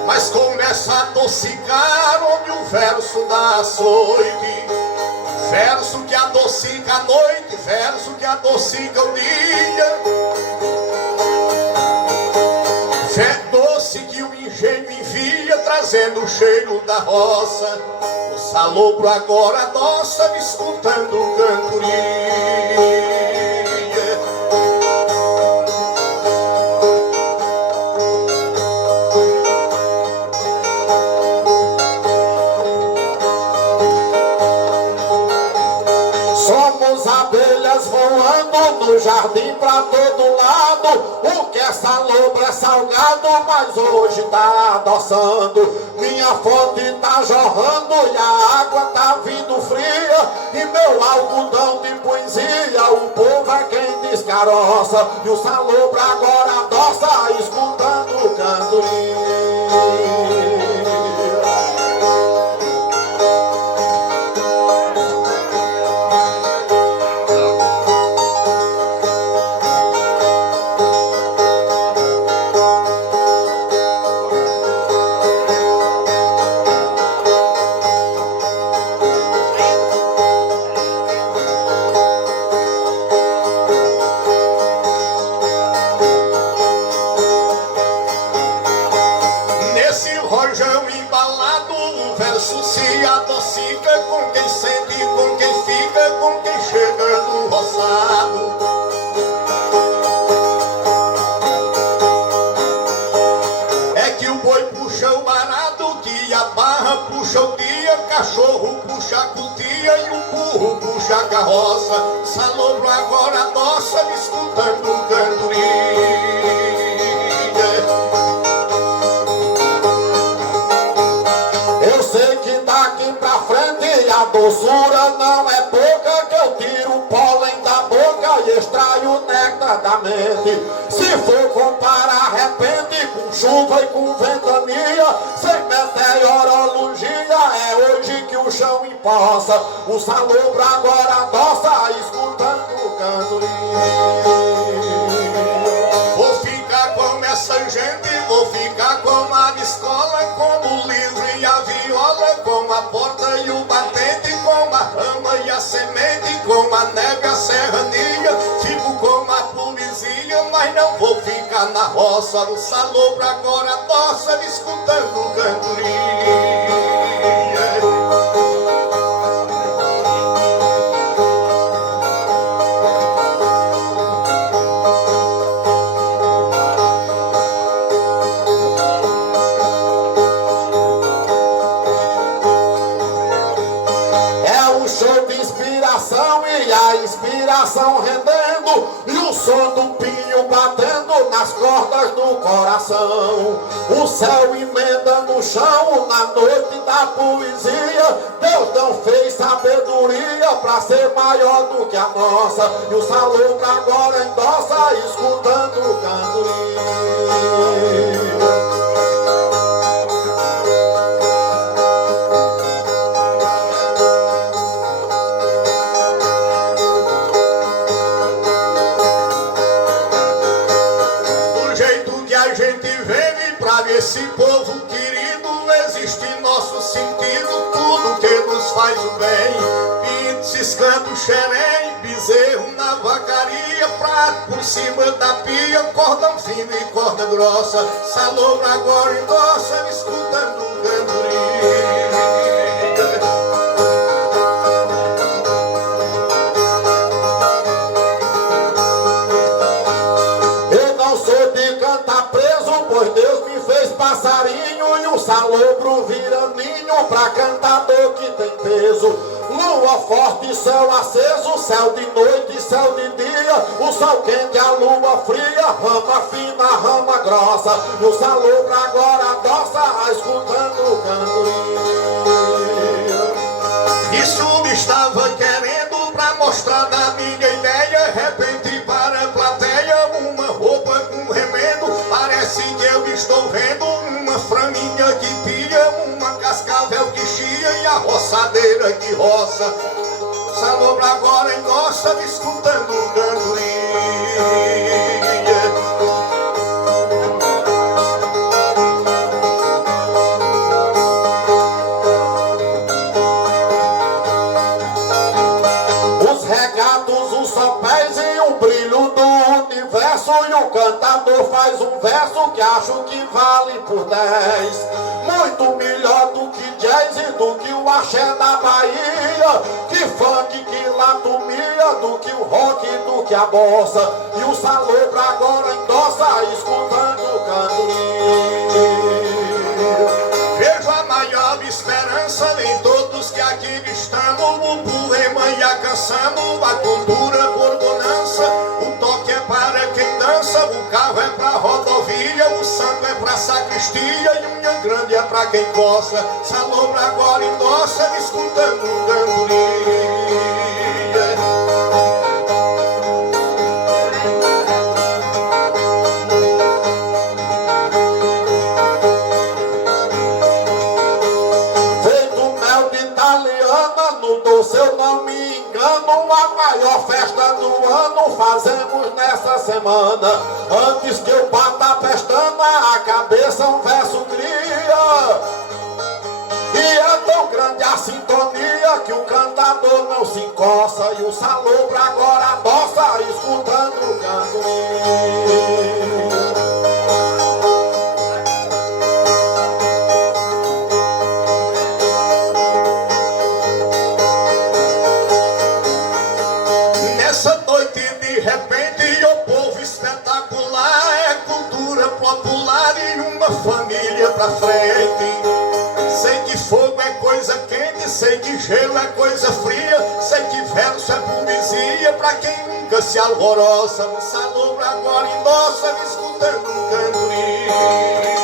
Mas começa a adocicar onde o verso dá açoite. Verso que adocica a noite, verso que adocica o dia. Doce que o engenho envia, trazendo o cheiro da roça. O salobro agora adoça, me escutando o cantoria. Abelhas voando no jardim pra todo lado. O que é salobro é salgado, mas hoje tá adoçando. Minha fonte tá jorrando e a água tá vindo fria. E meu algodão de poesia, o povo é quem descaroça. E o salobro agora adoça, escutando o cantoria. Cachorro puxa a cutia e o burro puxa a carroça. Salobro agora adoça, me escutando o cantoria. Eu sei que daqui pra frente a doçura não é pouca, que eu tiro o pólen da boca e extraio o néctar da mente. Se for comparar repente com chuva e com ventania, sem meteorologia, é hoje que o chão empoça. O salobro agora adoça, escutando o cantoria. Vou ficar com essa gente, vou ficar com a escola, com o livro e a viola, com a porta e o batente, com a rama e a semente, com a neve e a serrania. Fico com a poesia, mas não vou ficar na roça. O salobro agora adoça, me escutando o cantoria. E a inspiração rendendo, e o som do pinho batendo nas cordas cordas no coração. O céu emenda no chão na noite da poesia. Deus não fez sabedoria pra ser maior do que a nossa. E o salão agora endossa escutando o cantoria. Esse povo querido, existe em nosso sentido tudo que nos faz o bem. Pinto, ciscando xerém, bezerro na vacaria, prato por cima da pia, cordão fino e corda grossa. Salobra agora endossa, escutando um cantoria. Eu não sou de cantar preso, pois Deus me fez passarinho, e o salobro vira ninho pra cantador que tem peso. Lua forte, céu aceso, céu de noite, céu de dia, o sol quente, a lua fria, rama fina, rama grossa. E o salobro agora adoça, escutando o cantoria. Isso me estava querendo pra mostrar da minha ideia, repente para a plateia, uma roupa com remendo. Parece que eu estou vendo uma framinha que pia, uma cascavel que chia e a roçadeira que roça. Salobra agora endossa, escutando o cantoria. E o cantador faz um verso que acho que vale por 10. Muito melhor do que jazz e do que o axé da Bahia, que funk, que latomia, do que o rock e do que a bossa. E o salobra agora endossa, escutando o cantoria. Vejo a maior esperança em todos que aqui estamos, o poema e a canção, a cultura por bonança. O toque é para quem dança, o carro é pra rodovia, o santo é pra sacristia e unha grande é pra quem coça. Salobra agora endossa, escutando o cantoria. Se eu não me engano, a maior festa do ano fazemos nessa semana. Antes que eu bata a pestana, a cabeça um verso cria. E é tão grande a sintonia que o cantador não se encoça. E o salobro agora adoça, escutando o cantoria. Família pra frente. Sei que fogo é coisa quente, sei que gelo é coisa fria, sei que verso é poesia pra quem nunca se alvoroça. O salobro agora endossa, me escutando um cantoria.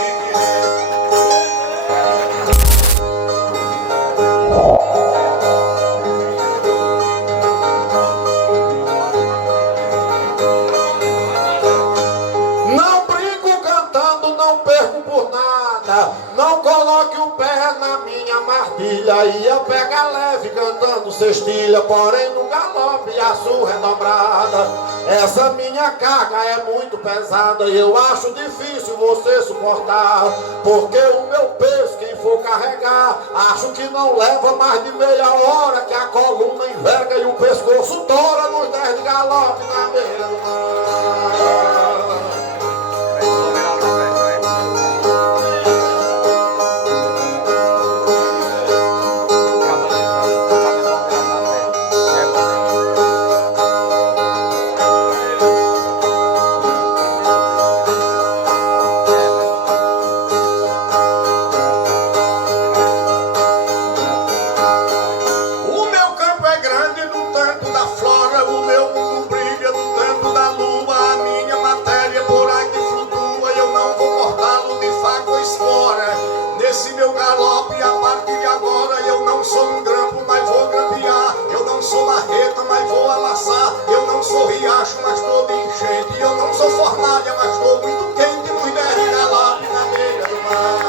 Não coloque o pé na minha martilha, e eu pego leve cantando cestilha, porém no galope a surra é dobrada. Essa minha carga é muito pesada e eu acho difícil você suportar, porque o meu peso, quem for carregar, acho que não leva mais de meia hora, que a coluna enverga e o pescoço tora nos 10 de galope na beira do mar. baixo, mas todo enchente. Eu não sou fornalha, mas estou muito quente. Mulher de galope na beira do mar.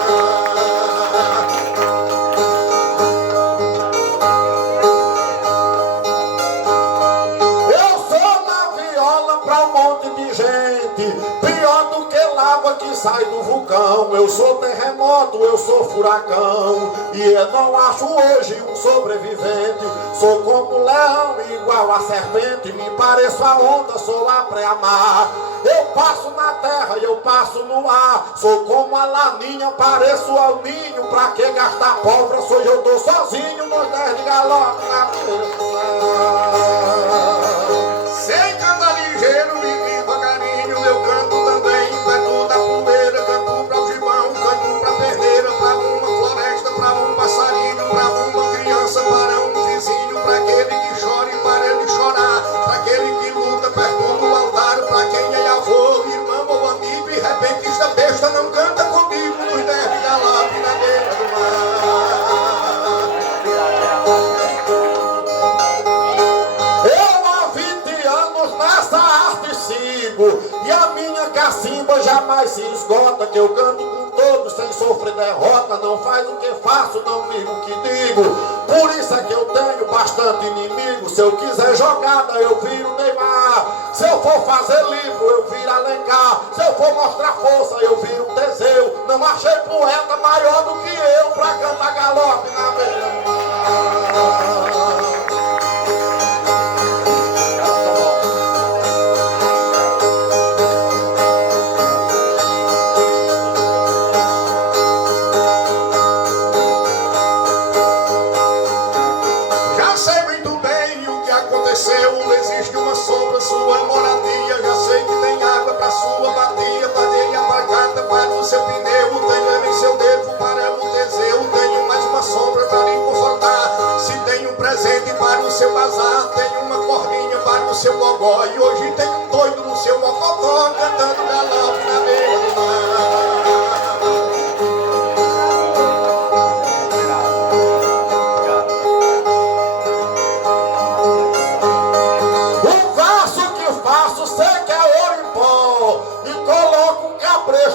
Que sai do vulcão, eu sou terremoto, eu sou furacão, e eu não acho hoje um sobrevivente. Sou como um leão, igual a serpente, me pareço a onda, sou a pré-amar. Eu passo na terra e eu passo no ar, sou como a laninha, pareço ao ninho. Pra que gastar pólvora, sou eu tô sozinho nos 10 de galope na sei cantar ligeiro e devagarinho, eu canto também, canto da poeira, canto pra o gibão, canto pra perneira, pra uma floresta, pra um passarinho, pra uma criança, para um vizinho, pra aquele que chora e para ele chorar, pra aquele que luta perto do altar, pra quem é avô, irmão ou amigo, e repentista besta não canta comigo nos 10 de galope na beira do mar. E a minha cacimba jamais se esgota, que eu canto com todos sem sofrer derrota. Não faz o que faço, não digo o que digo, por isso é que eu tenho bastante inimigo. Se eu quiser jogada, eu viro Neymar. Se eu for fazer livro, eu viro Alencar. Se eu for mostrar força, eu viro Teseu. Não achei poeta maior do que eu pra cantar galope na beira do mar. Existe uma sombra, sua moradia. Já sei que tem água pra sua bacia, vadeia apagada para o seu pneu. Tenho em seu dedo para o Teseu. Tenho mais uma sombra para lhe confortar. Se tem um presente para o seu bazar, tenho uma cordinha para o seu gogó. E hoje tem um doido no seu mocotó, cantando galope na beira do mar.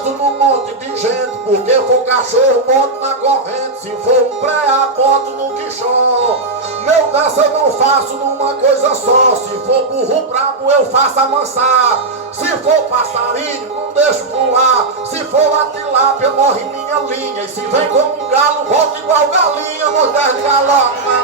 No monte de gente, porque for cachorro, monto na corrente. Se for um preá, boto no quixó. Meu dessa eu não faço numa coisa só. Se for burro brabo, eu faço amansar. Se for passarinho, não deixo voar. Se for a tilápia, morre minha linha. E se vem como um galo, volta igual galinha nos 10 de galope na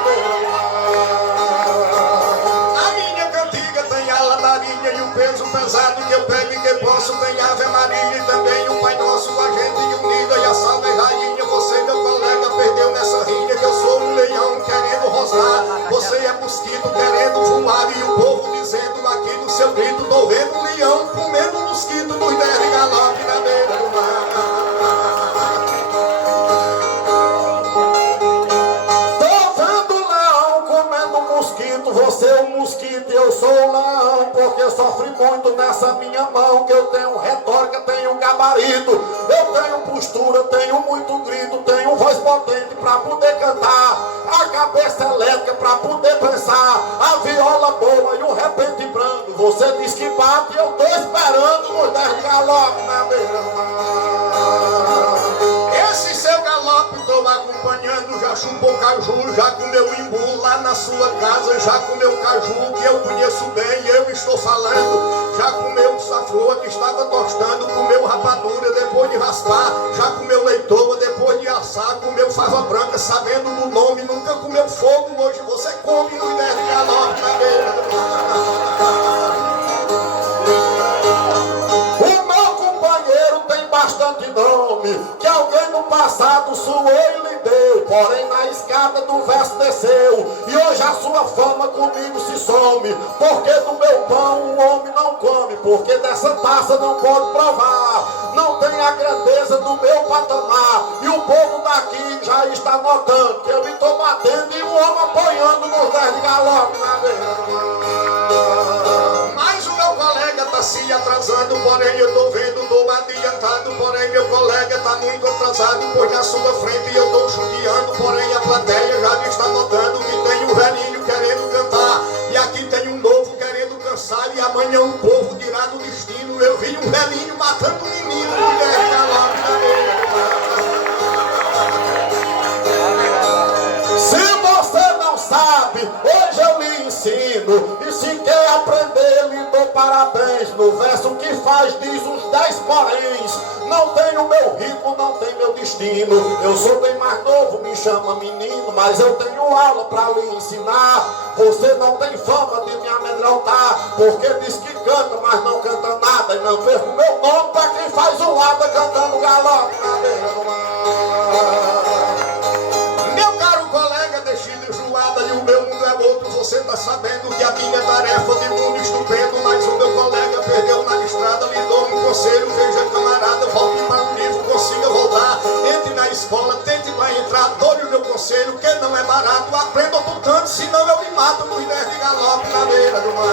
a minha cantiga tem a ladarinha e o peso pesado que eu pego e que posso. Tem Ave Maria e também o Pai Nosso, a gente unida e a salve rainha. Você, meu colega, perdeu nessa rinha, que eu sou um leão querendo rosnar. Você é mosquito querendo voar, e o povo dizendo aqui no seu grito: tô vendo um leão comendo um mosquito nos 10 de galope na beira do mar. Você é um mosquito e eu sou um leão, porque sofri muito nessa minha mão, que eu tenho retórica, tenho gabarito, eu tenho postura, tenho muito grito, tenho voz potente pra poder cantar, a cabeça elétrica pra poder pensar, a viola boa e o repente branco. Você diz que bate e eu tô esperando nos 10 de galope na beira do mar. Esse seu galope tô acompanhando, já chupou caju, já comeu imbu lá na sua casa, já comeu caju que eu conheço bem, eu estou falando. Já comeu safroa que estava tostando, comeu rapadura depois de raspar, já comeu leitoa depois de assar, comeu fava branca sabendo do nome, nunca comeu fogo, hoje você come nos 10 de galope na beira do mar. O meu companheiro tem bastante nome, que alguém no passado suou e lhe deu, porém na escada do verso desceu, e hoje a sua fama comigo se some, porque do meu pão o homem não come, porque dessa taça não pode provar, não tem a grandeza do meu patamar, e o povo daqui já está notando que eu estou batendo e o homem apoiando nos 10 de galope na beira do mar. Mas o meu colega está se atrasando, porém eu estou vendo, estou adiantado, porém meu colega está muito atrasado, pois na sua frente eu estou chuteando, porém a plateia já está notando que tem um velhinho querendo cantar, e aqui tem um novo querendo cansar, e a amanhã o povo dirá do destino: eu vi um velhinho matando um menino, mulher galope na beira. Se você não sabe, hoje eu lhe ensino. E se quer aprender, lhe dou parabéns. No verso que faz diz os 10 poréns. Não tem o meu ritmo, não tem meu destino. Eu sou bem mais novo, me chama menino, mas eu tenho aula pra lhe ensinar. Você não tem fama de me amedrontar, porque diz que canta, mas não canta nada. E não perco meu nome pra quem faz um lado cantando galope na beira do mar. Meu caro colega, deixe-me enjoada e o meu mundo é outro. Você tá sabendo que a minha tarefa de mundo estupendo, mas o meu colega perdeu na estrada. Lhe dou um conselho, veja camarada, volte para o livro, consiga voltar. Entre na escola, tente para entrar, dou-lhe o meu conselho, que não é barato. Aprenda outro tanto, senão eu me mato nos 10 de galope na beira do mar.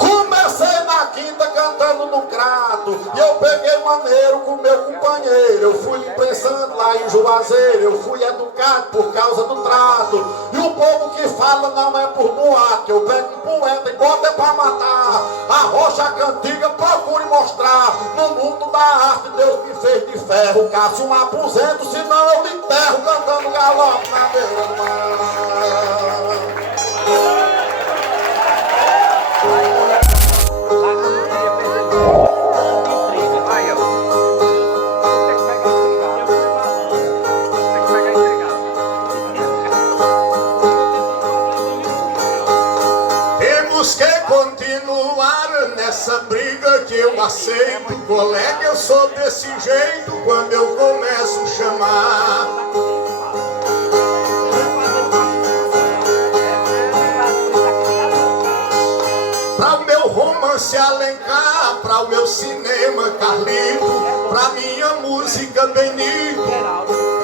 Comecei na quinta cantando no crato, e eu peguei maneiro com meu companheiro. Eu fui pensando lá em Juazeiro, eu fui educado por causa do trato. E o povo que fala não é por boato. Eu pego um poeta e boto é pra matar. A rocha cantiga procure mostrar. No mundo da arte Deus me fez de ferro. Casse um aposento, senão eu lhe enterro cantando galope na beira do mar. Temos que continuar nessa briga que eu aceito. Colega, eu sou desse jeito quando eu começo a chamar. Pra o meu romance Alencar, pra o meu cinema Carlito, pra minha música Benito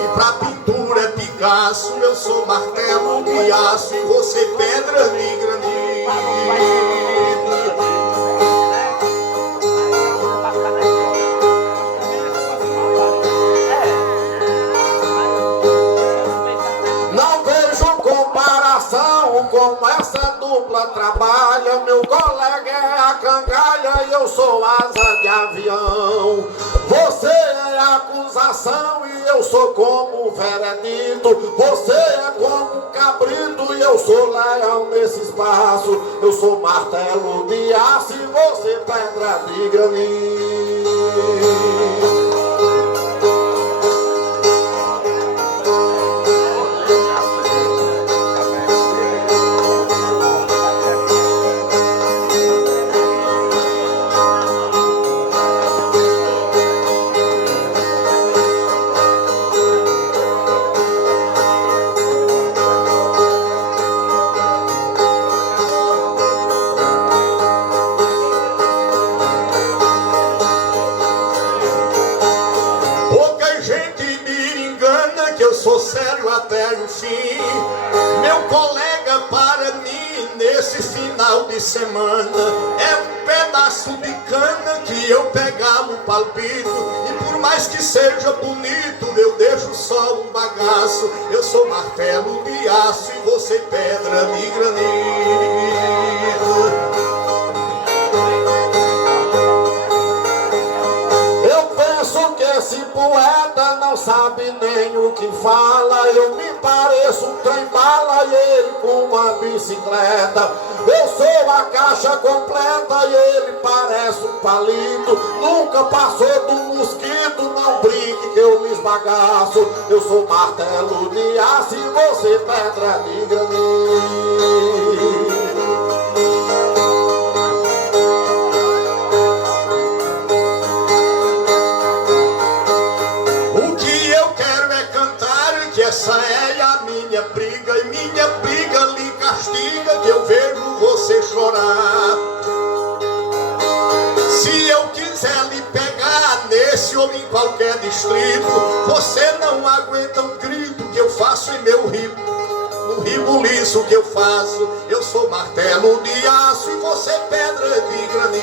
e pra pintura Picasso, eu sou martelo de aço e você pedra de granito. Não vejo comparação como essa dupla trabalha. Meu colega é a cangalha e eu sou asa de avião. Você é a acusação e eu sou como o veredito. Você é como um cabrito e eu sou leão nesse espaço. Eu sou martelo de aço e você pedra de granito. Sou sério até o fim. Meu colega, para mim, nesse final de semana, é um pedaço de cana que eu pegava o palpito. E por mais que seja bonito, eu deixo só um bagaço. Eu sou martelo de aço e você pedra de granito. Esse poeta não sabe nem o que fala. Eu me pareço um trem-bala e ele com uma bicicleta. Eu sou a caixa completa e ele parece um palito. Nunca passou do mosquito, não brinque que eu me esbagaço. Eu sou martelo de aço e você pedra de granito. Essa é a minha briga e minha briga lhe castiga, que eu vejo você chorar. Se eu quiser lhe pegar nesse ou em qualquer distrito, você não aguenta um grito que eu faço em meu rio. No ribuliço que eu faço, eu sou martelo de aço e você pedra de granito.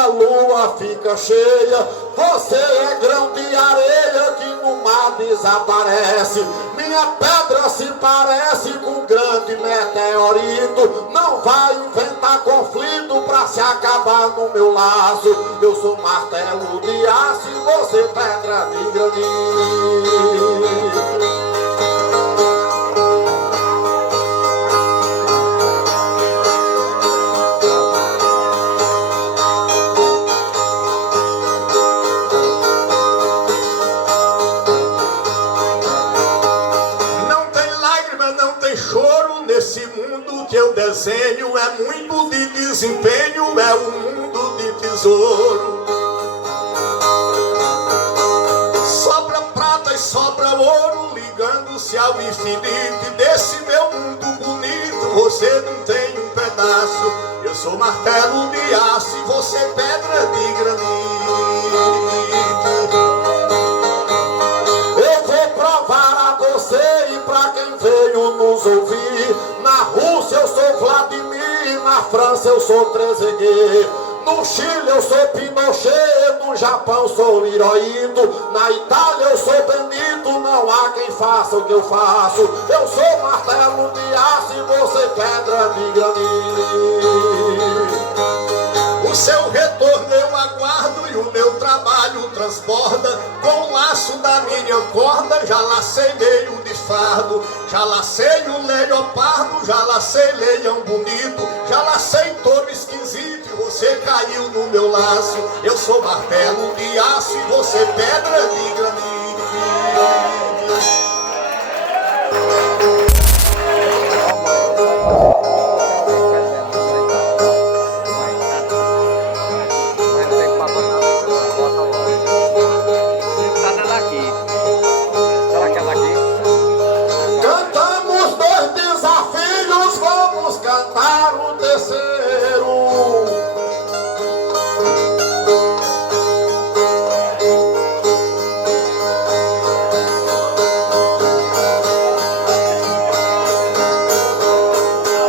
minha lua fica cheia. Você é grão de areia que no mar desaparece. Minha pedra se parece com um grande meteorito. Não vai inventar conflito pra se acabar no meu laço. Eu sou martelo de aço e você pedra de granito. Esse mundo que eu desenho é muito de desempenho, é um mundo de tesouro. Sobra prata e sobra ouro, ligando-se ao infinito. Desse meu mundo bonito, você não tem um pedaço. Eu sou martelo de aço e você pedra de granito. Eu vou provar a você e pra quem veio nos ouvir. Na Rússia eu sou Vladimir, na França eu sou Trezeguet, no Chile eu sou Pinochet, no Japão sou Hirohito, na Itália eu sou Benito, não há quem faça o que eu faço. Eu sou martelo de aço e você pedra de granito. O seu retorno eu aguardo e o meu trabalho transborda. Com o laço da minha corda já lacei meio de fardo. Já lacei o leopardo, já lacei leão bonito. Já lacei touro esquisito e você caiu no meu laço. Eu sou martelo de aço e você pedra de granito. Cantamos dois desafios, vamos cantar o terceiro.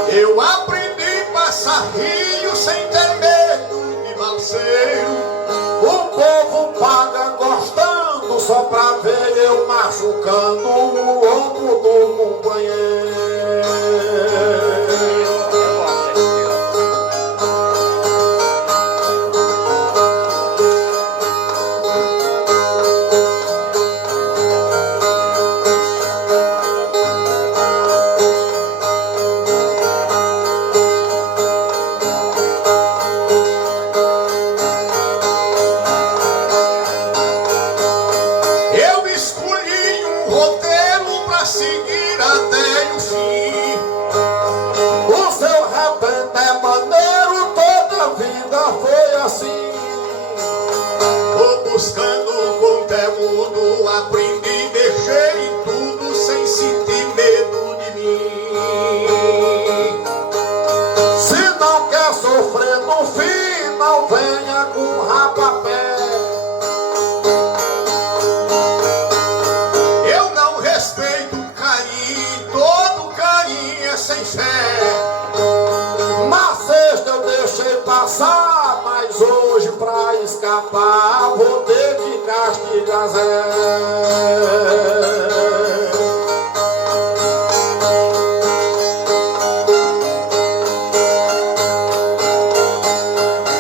Eu aprendi a passar rio sem ter medo de balseiro. O povo paga gostando só pra ver eu machucando o ombro do companheiro. Eu escolhi um roteiro pra seguir até o fim. O seu repente é maneiro, toda a vida foi assim. Vou buscando conteúdo, aprendi, deixei tudo sem sentir medo de mim. Se não quer sofrer no fim, não venha com rapapé. Eu não respeito Caim, todo Caim é sem fé. Na sexta eu deixei passar, mas hoje pra escapar vou ter que castigar Zé.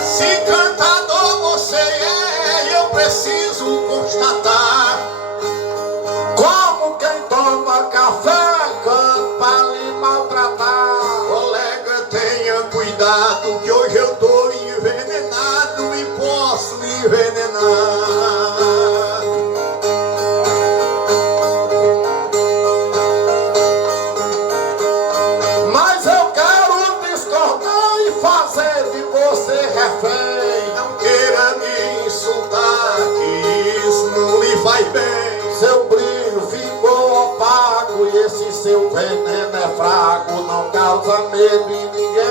Se cantador você é, eu preciso constatar. Como quem toma café, canta pra lhe maltratar. Colega, tenha cuidado que hoje eu tô envenenado e posso envenenar. Mas eu quero discordar e fazer de você refém. Não queira me insultar, que isso não lhe faz bem. Seu brilho ficou opaco e esse seu veneno é fraco, não causa medo em ninguém.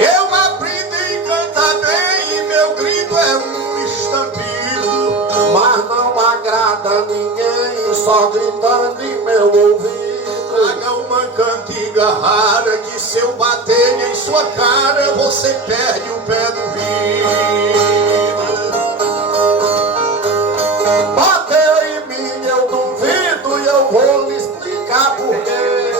Eu aprendi a cantar bem e meu grito é um estampido. Mas não agrada ninguém, só gritando em meu ouvido. é uma cantiga rara que se eu bater em sua cara você perde o pé do vidro. Bateu em mim, eu duvido e eu vou lhe explicar porquê.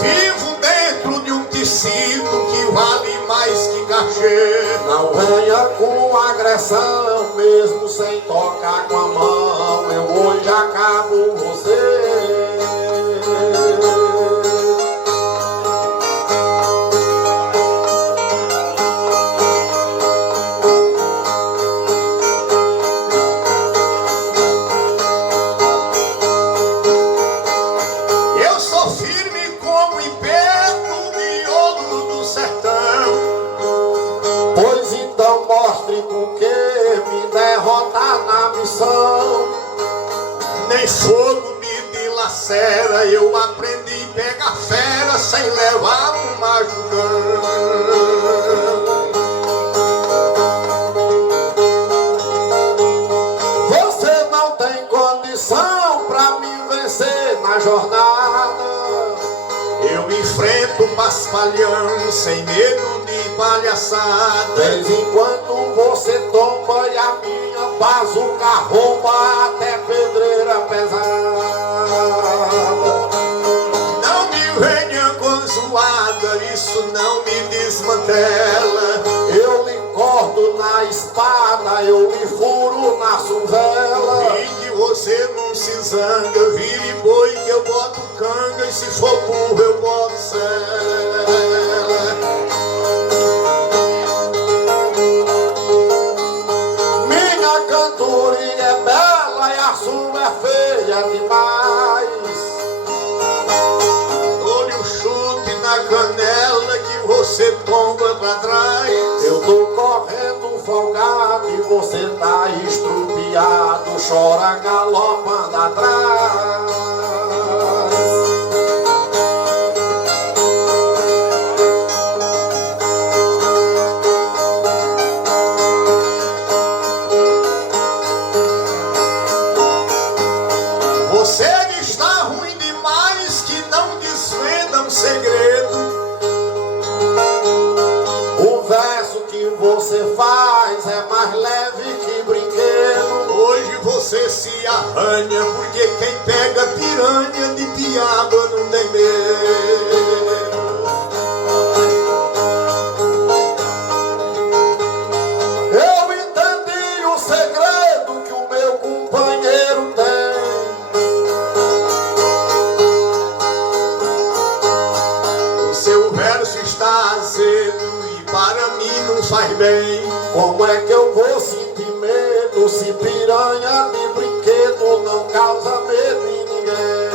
Vivo dentro de um tecido que vale mais que cachê. Não venha com agressão, mesmo sem tocar com a mão, eu hoje acabo você. Eu sou firme como Ipê no miolo do sertão. Pois então mostre por que me derrotar na missão. Nem fogo me dilacera, eu aprendi a pegar fera sem levar um machucão. Você não tem condição pra me vencer na jornada. Eu enfrento paspalhão sem medo de palhaçada. Vez em quando você tomba e a minha bazuca rouba até pedreira pesada. Não me venha com zoada, isso não me desmantela. Eu lhe corto na espada, eu lhe furo na suvela. E que você não se zanga, vire boi que eu boto canga. E se for burro eu boto cela. Minha cantoria é bela e a sua é feia demais. Dou-lhe um chute na canela que você tomba pra trás. Eu tô correndo folgado e você tá estrupiado, chora galopando atrás. Você está ruim demais que não desvenda um segredo. O verso que você faz é mais leve que brinquedo. Hoje você se arranha porque quem pega piranha de piaba não tem medo. Eu entendi o segredo que o meu companheiro tem. O seu verso está azedo e para mim não faz bem. Como é que eu vou sentir medo se piranha de brinquedo não causa medo em ninguém?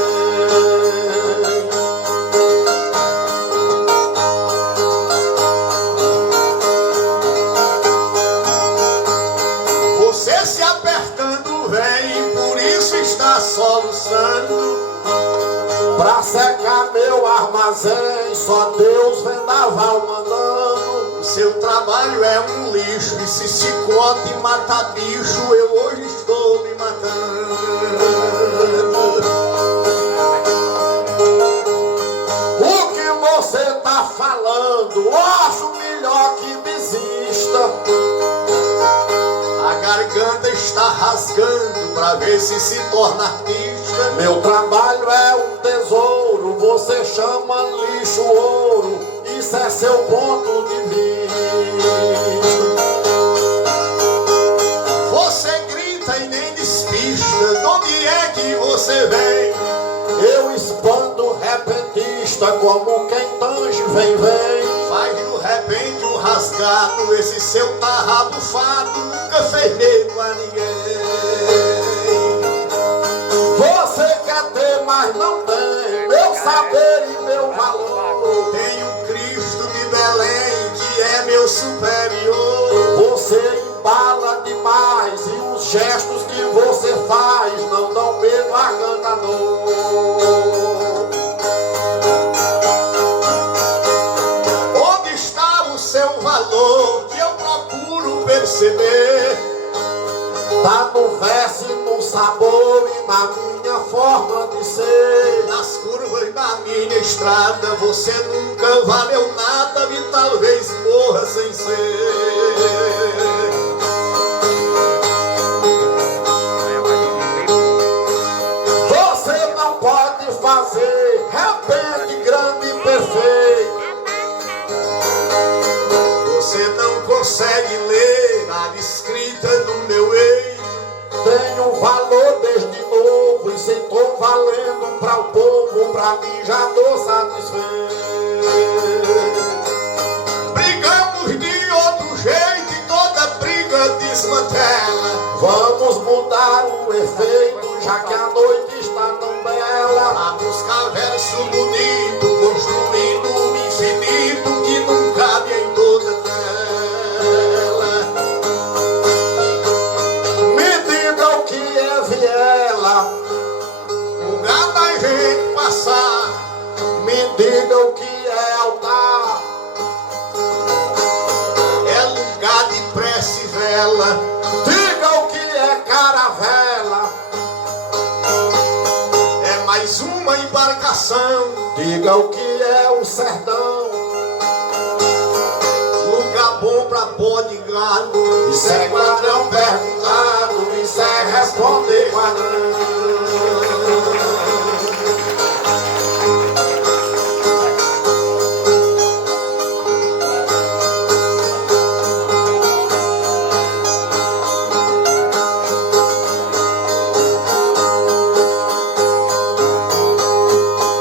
Você se apertando vem, por isso está soluçando. Pra secar meu armazém, só Deus vendaval mandando. O seu trabalho é um lixo e se chicote mata bicho, eu hoje estou me matando. O que você tá falando, acho melhor que desista. A garganta está rasgando pra ver se se torna artista. Meu trabalho é um tesouro, você chama lixo ouro, isso é seu ponto de vista. Você grita e nem despista, de onde é que você vem? Eu espanto repentista, como quem tange vem. Faz de repente um rasgado, esse seu tarrabufado nunca fez medo a ninguém. Você quer ter, mas não tem, meu saber e meu valor. Tenho Cristo de Belém, que é meu superior. Você embala demais e os gestos que você faz não dão medo a cantador. Onde está o seu valor que eu procuro perceber? Tá no verso e no sabor e na minha forma de ser. Nas curvas da minha estrada você nunca valeu nada e talvez morra sem ser. Você não pode fazer repente grande e perfeito. Você não consegue ler a escrita do meu ex. Tenho valor desde novo e se tô valendo pra o povo, pra mim já tô satisfeito. Brigamos de outro jeito e toda briga desmantela. Vamos mudar o efeito, já que a noite está tão bela. A buscar verso bonito, construindo um infinito que não cabe em toda tela. Me diga o que é viela, Lugar da gente passar. me diga o que é altar. É lugar de prece e vela. Diga o que é caravela, É mais uma embarcação. diga o que é o sertão. Lugar bom pra bode e gado. Isso é quadrão perguntado, isso é responder quadrão.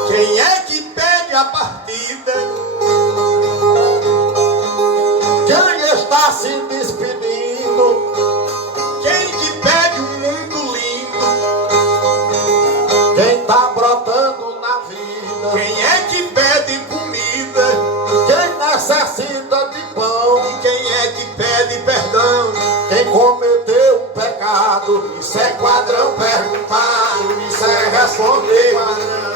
Quem é que pede a partida? Quem está se despedindo? Quem que pede um mundo lindo? Quem tá brotando na vida? Quem é que pede comida? Quem necessita de pão? E quem é que pede perdão? Quem cometeu um pecado? Isso é quadrão perguntado, isso é responder quadrão.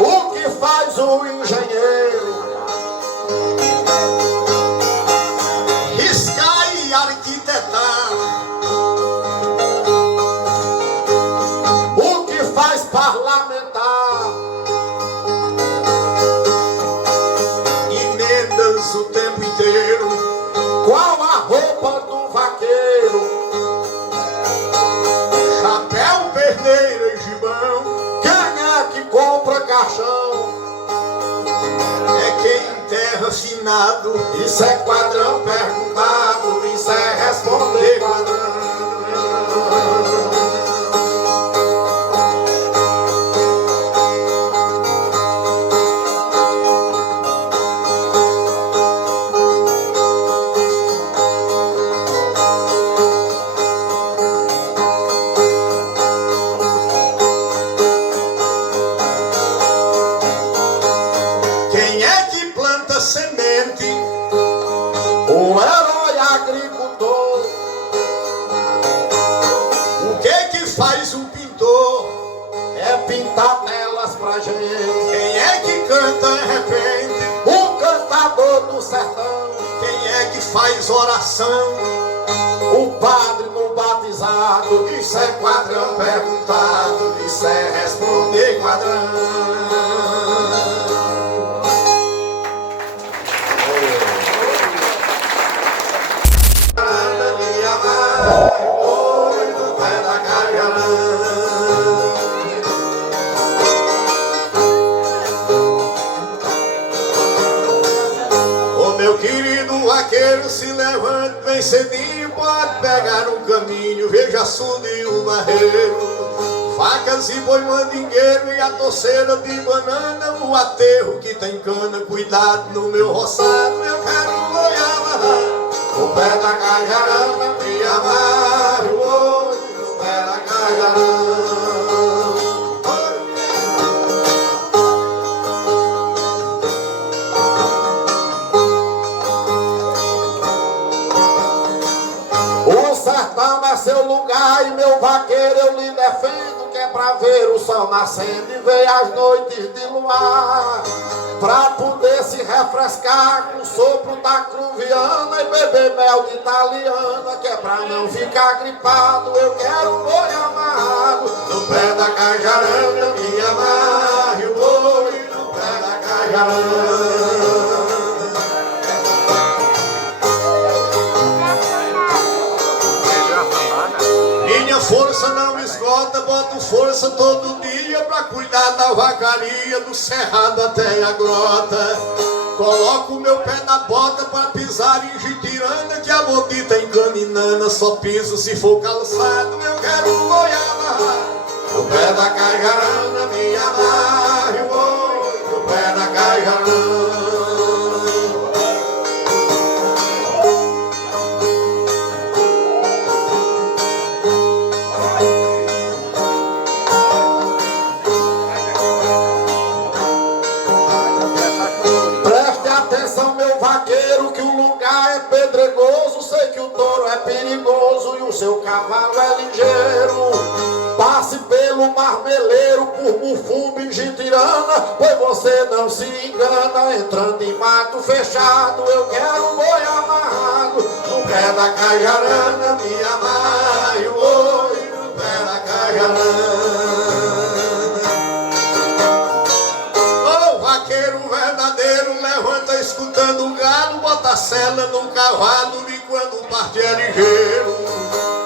O que faz o engenheiro? Riscar e arquitetar. O que faz parlamentar? Emendas o tempo inteiro. Qual a roupa do vaqueiro? Chapéu, perneira e gibão. Quem é que compra caixão? É quem enterra finado. Isso é quadrão perguntado, isso é responder quadrão. Quem é que planta semente? O herói agricultor. O que faz o pintor? É pintar telas pra gente. Quem é que canta repente? O cantador do sertão. Quem é que faz oração? O padre no batizado. Isso é quadrão perguntado, isso é responder quadrão. Ô meu querido vaqueiro, se levante bem cedinho, pode pegar um caminho, veja açude e o barreiro. Facas e boi mandingueiro e a torceira de banana, o aterro que tem cana, cuidado no meu roçado, eu quero olhar O pé da cajarana me amarra o olho. O pé da cajarana. O sertão é seu lugar e meu vaqueiro eu lhe defendo que é pra ver o sol nascendo e ver as noites de luar, pra poder se refrescar com o sopro da cruviana e beber mel de italiana, que é pra não ficar gripado. Eu quero um boi amarrado no pé da cajarana, me amarre o boi no pé da cajarana. Minha força não esgota, boto força todo dia pra cuidar da vacaria, do cerrado até a grota. Coloco o meu pé na bota pra pisar em Jitirana, que a botita encaminana só piso se for calçado. Eu quero um boi amarrado no pé da cajarana, me amarre o boi no pé da cajarana. Que o lugar é pedregoso, sei que o touro é perigoso e o seu cavalo é ligeiro. Passe pelo marmeleiro, por Mufumba e Jitirana, pois você não se engana, entrando em mato fechado. Eu quero um boi amarrado no pé da cajarana, me amarre o boi no pé da cajarana. Vaqueiro verdadeiro, levanta escutando o galo, bota a sela no cavalo e quando parte é ligeiro.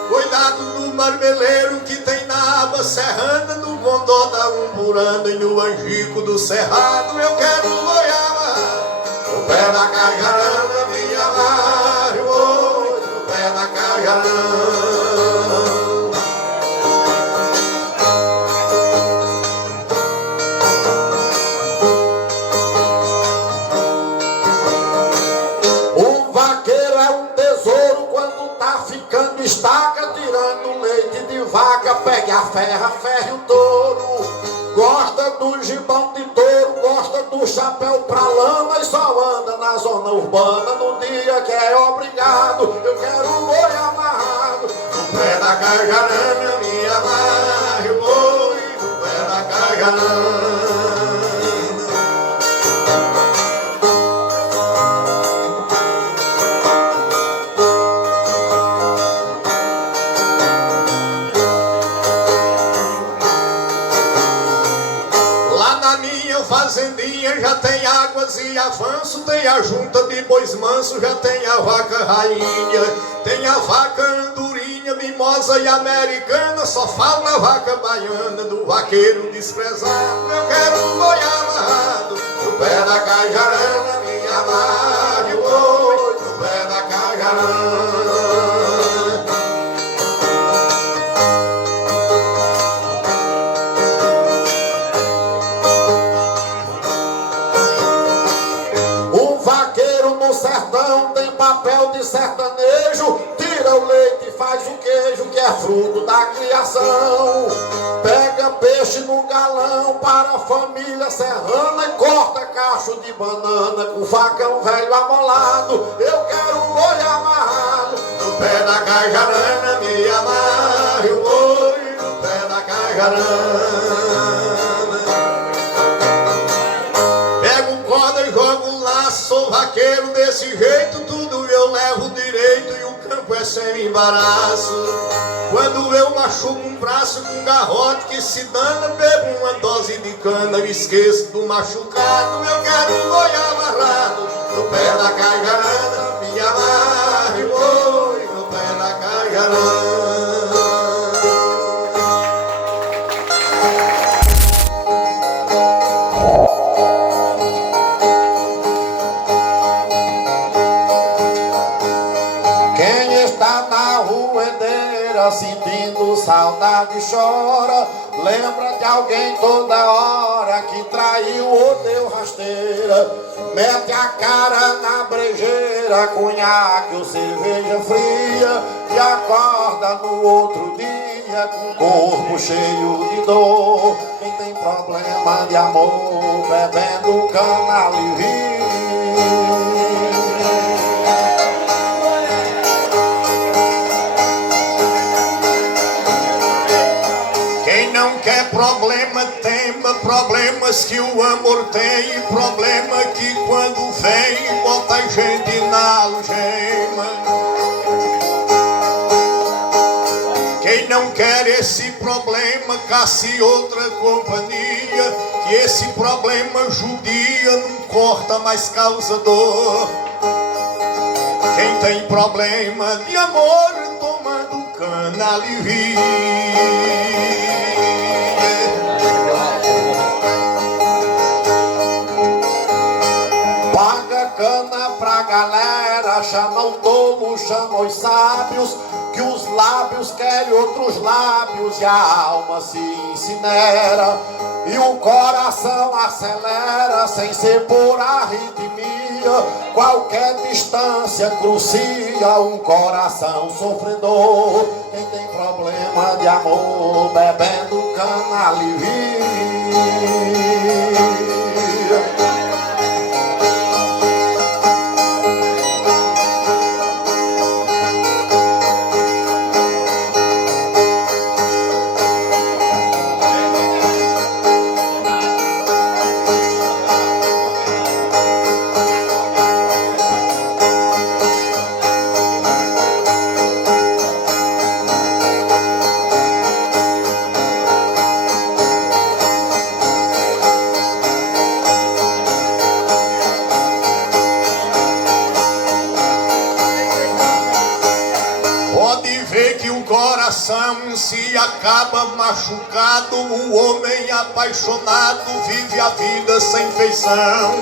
Cuidado do marmeleiro que tem na aba serrana, no gondó da Umburana e no angico do cerrado. Eu quero um boi amarrado no pé da cajarana, me amarre o boi no pé da cajarana. Estaca tirando leite de vaca, pegue a ferra, ferre o touro. Gosta do gibão de touro, gosta do chapéu pra lama e só anda na zona urbana no dia que é obrigado. Eu quero um boi amarrado no pé da cajarana, me amarre o boi no pé da cajarana. Fazendinha já tem águas e avanço, tem a junta de bois manso, já tem a vaca rainha, tem a vaca andorinha, mimosa e americana, só fala a vaca baiana do vaqueiro desprezado. Eu quero um boi amarrado no pé da cajarana, me amarre o boi no pé da cajarana. Sertão tem papel de sertanejo, tira o leite e faz o queijo, que é fruto da criação. Pega peixe no galão para a família serrana e corta cacho de banana com facão velho amolado. Eu quero um boi amarrado no pé da cajarana, me amarre o boi no pé da cajarana. Sou vaqueiro desse jeito, tudo eu levo direito e o campo é sem embaraço. Quando eu machuco um braço com garrote que se dana, bebo uma dose de cana e esqueço do machucado. Eu quero um boi amarrado no pé da cajarana, me amarre o boi no pé da cajarana. Sentindo saudade chora, lembra de alguém toda hora que traiu ou deu rasteira. Mete a cara na brejeira, cunhaque ou cerveja fria e acorda no outro dia com o corpo cheio de dor. Quem tem problema de amor, bebendo cana alivia. problemas que o amor tem, problema que quando vem bota a gente na algema. Quem não quer esse problema, casse outra companhia, que esse problema judia não corta, mais causa dor. Quem tem problema de amor, tomando cana alivia. Paga cana pra galera, chama o tolo, chama os sábios, que os lábios querem outros lábios e a alma se incinera e o coração acelera sem ser por arritmia. Qualquer distância crucia um coração sofredor. Quem tem problema de amor, bebendo cana alivia. Se acaba machucado, o homem apaixonado vive a vida sem feição.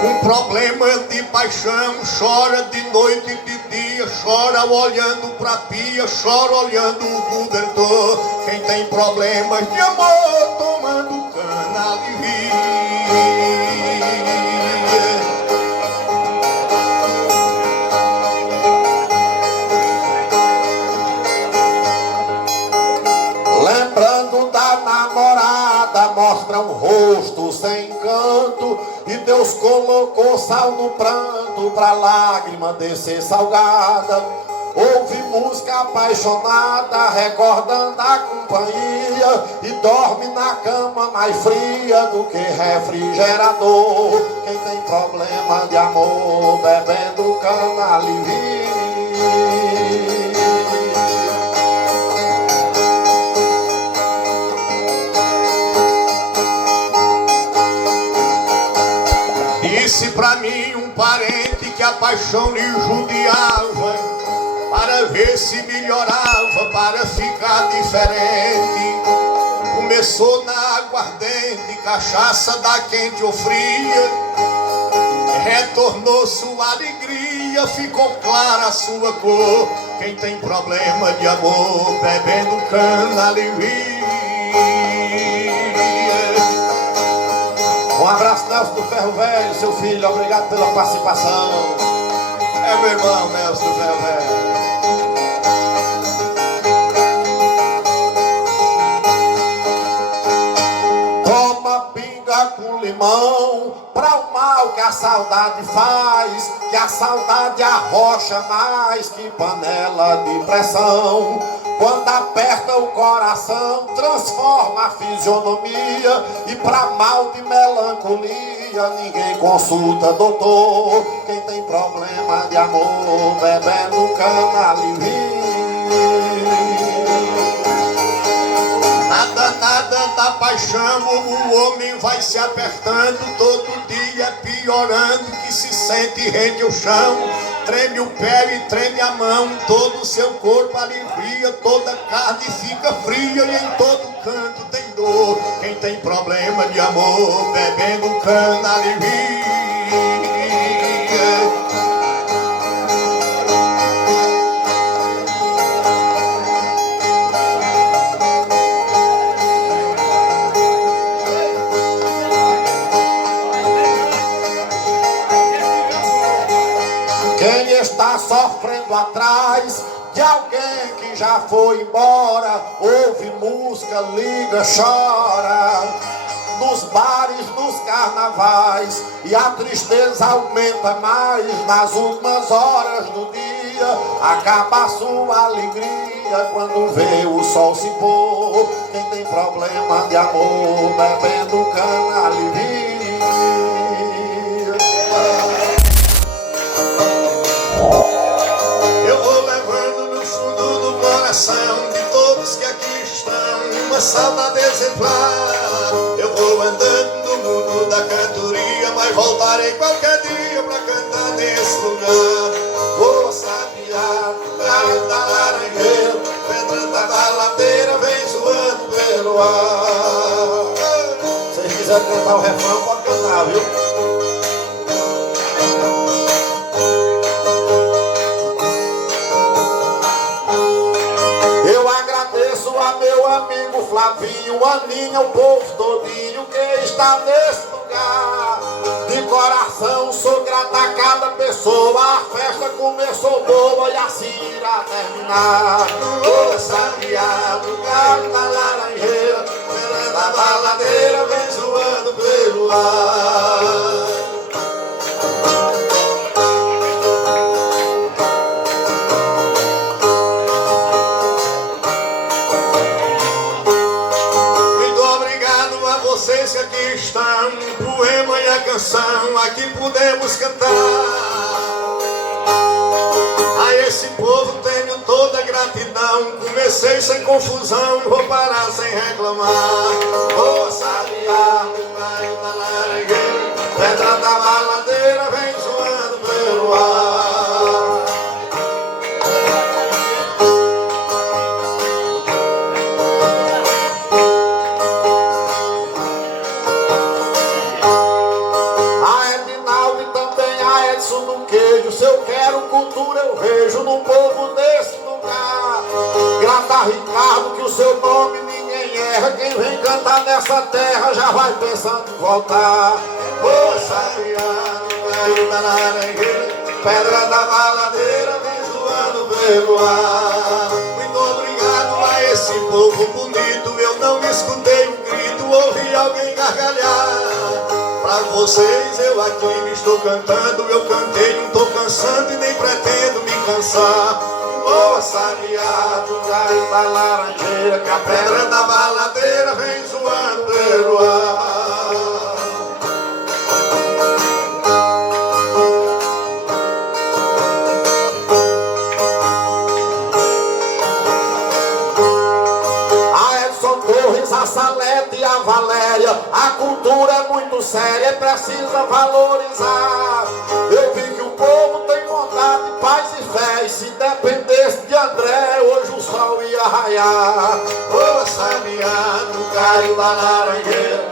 Com problema de paixão, chora de noite e de dia, chora olhando pra pia, chora olhando o cobertor. Quem tem problemas de amor, tomando cana alivia. Mostra um rosto sem canto e Deus colocou sal no pranto pra lágrima descer salgada. Ouve música apaixonada recordando a companhia e dorme na cama mais fria do que refrigerador. Quem tem problema de amor, bebendo cana alivia. Disse pra mim um parente que a paixão lhe judiava, para ver se melhorava, para ficar diferente. Começou na aguardente, cachaça da quente ou fria, retornou sua alegria, ficou clara a sua cor. Quem tem problema de amor, bebendo cana alivia. Um abraço, Nelson do Ferro Velho, seu filho, obrigado pela participação. É meu irmão, Nelson do Ferro Velho. Toma pinga com limão, pra o mal que a saudade faz, que a saudade arrocha mais que panela de pressão. Quando aperta o coração, transforma a fisionomia, e pra mal de melancolia, ninguém consulta doutor. Quem tem problema de amor, bebendo cana alivia. Nada da paixão, o homem vai se apertando, todo dia piorando, que se sente rende o chão. Treme o pé e treme a mão, todo o seu corpo alivia, toda carne fica fria e em todo canto tem dor. Quem tem problema de amor, bebendo cana alivia. Quem está sofrendo atrás de alguém que já foi embora, ouve música, liga, chora. Nos bares, nos carnavais, e a tristeza aumenta mais nas últimas horas do dia. acaba a sua alegria quando vê o sol se pôr. Quem tem problema de amor, bebendo cana alivia. Eu vou levando no fundo do coração de todos que aqui estão uma saudade exemplar. Eu vou andando no mundo da cantoria, mas voltarei qualquer dia pra cantar nesse lugar. Vou sabiar, galho da laranjeira, pedra da baladeira vem zoando pelo ar. Se vocês quiserem cantar o refrão, pode cantar, viu? Eu agradeço a meu amigo Flavinho, Aninha, o povo todinho que está nesse lugar. De coração sou grato a cada pessoa, a festa começou boa e assim irá terminar. Ô sabiá do galho da laranjeira, da baladeira vem zoando pelo ar. Vocês que aqui estão, o poema e a canção aqui podemos cantar. A esse povo tenho toda a gratidão. Comecei sem confusão e vou parar sem reclamar. Ô sabiá do galho da laranjeira, pedra da baladeira vem zoando pelo ar. Se eu quero cultura eu vejo no povo desse lugar. Grata a Ricardo que o seu nome ninguém erra. Quem vem cantar nessa terra já vai pensando em voltar. Ô sabiá do galho da laranjeira, pedra da baladeira vem zoando pelo ar. Muito obrigado a esse povo bonito. Eu não escutei um grito, ouvi alguém gargalhar. Pra vocês eu aqui estou cantando. Eu cantei, não tô cansando e nem pretendo me cansar. Ô sabiá do galho da laranjeira, que a pedra da baladeira vem zoando pelo ar. A Edson Torres, a Salete e a Valéria, a cultura é muito séria, precisa valorizar. Eu vi que o povo tem vontade, paz e fé, e se dependesse de André, hoje o sol ia raiar. Ô sabiá do galho da laranjeira,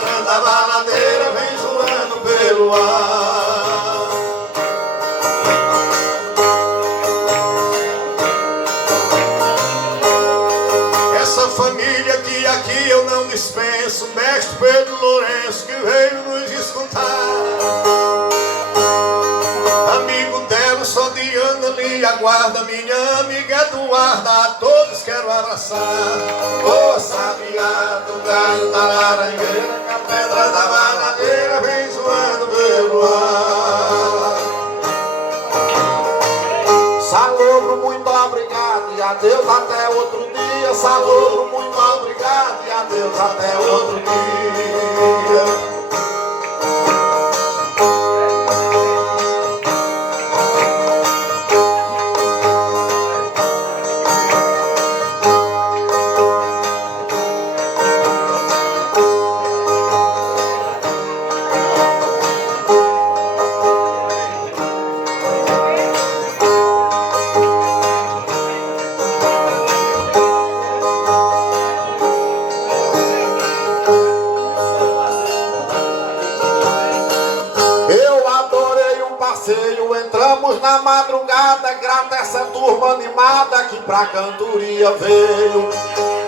pedra da baladeira vem zoando pelo ar. Essa família que aqui eu não dispenso, mestre Pedro Lourenço que veio nos escutar. Amigo dela, só Diana ali aguarda. Minha amiga Eduarda, a todos quero abraçar. Ô sabiá do galho da laranjeira, que a pedra da baladeira vem zoando pelo ar. Salobro, muito obrigado e adeus até outro dia. Salobro, muito obrigado e adeus até outro dia. Entramos na madrugada, grata essa turma animada que pra cantoria veio.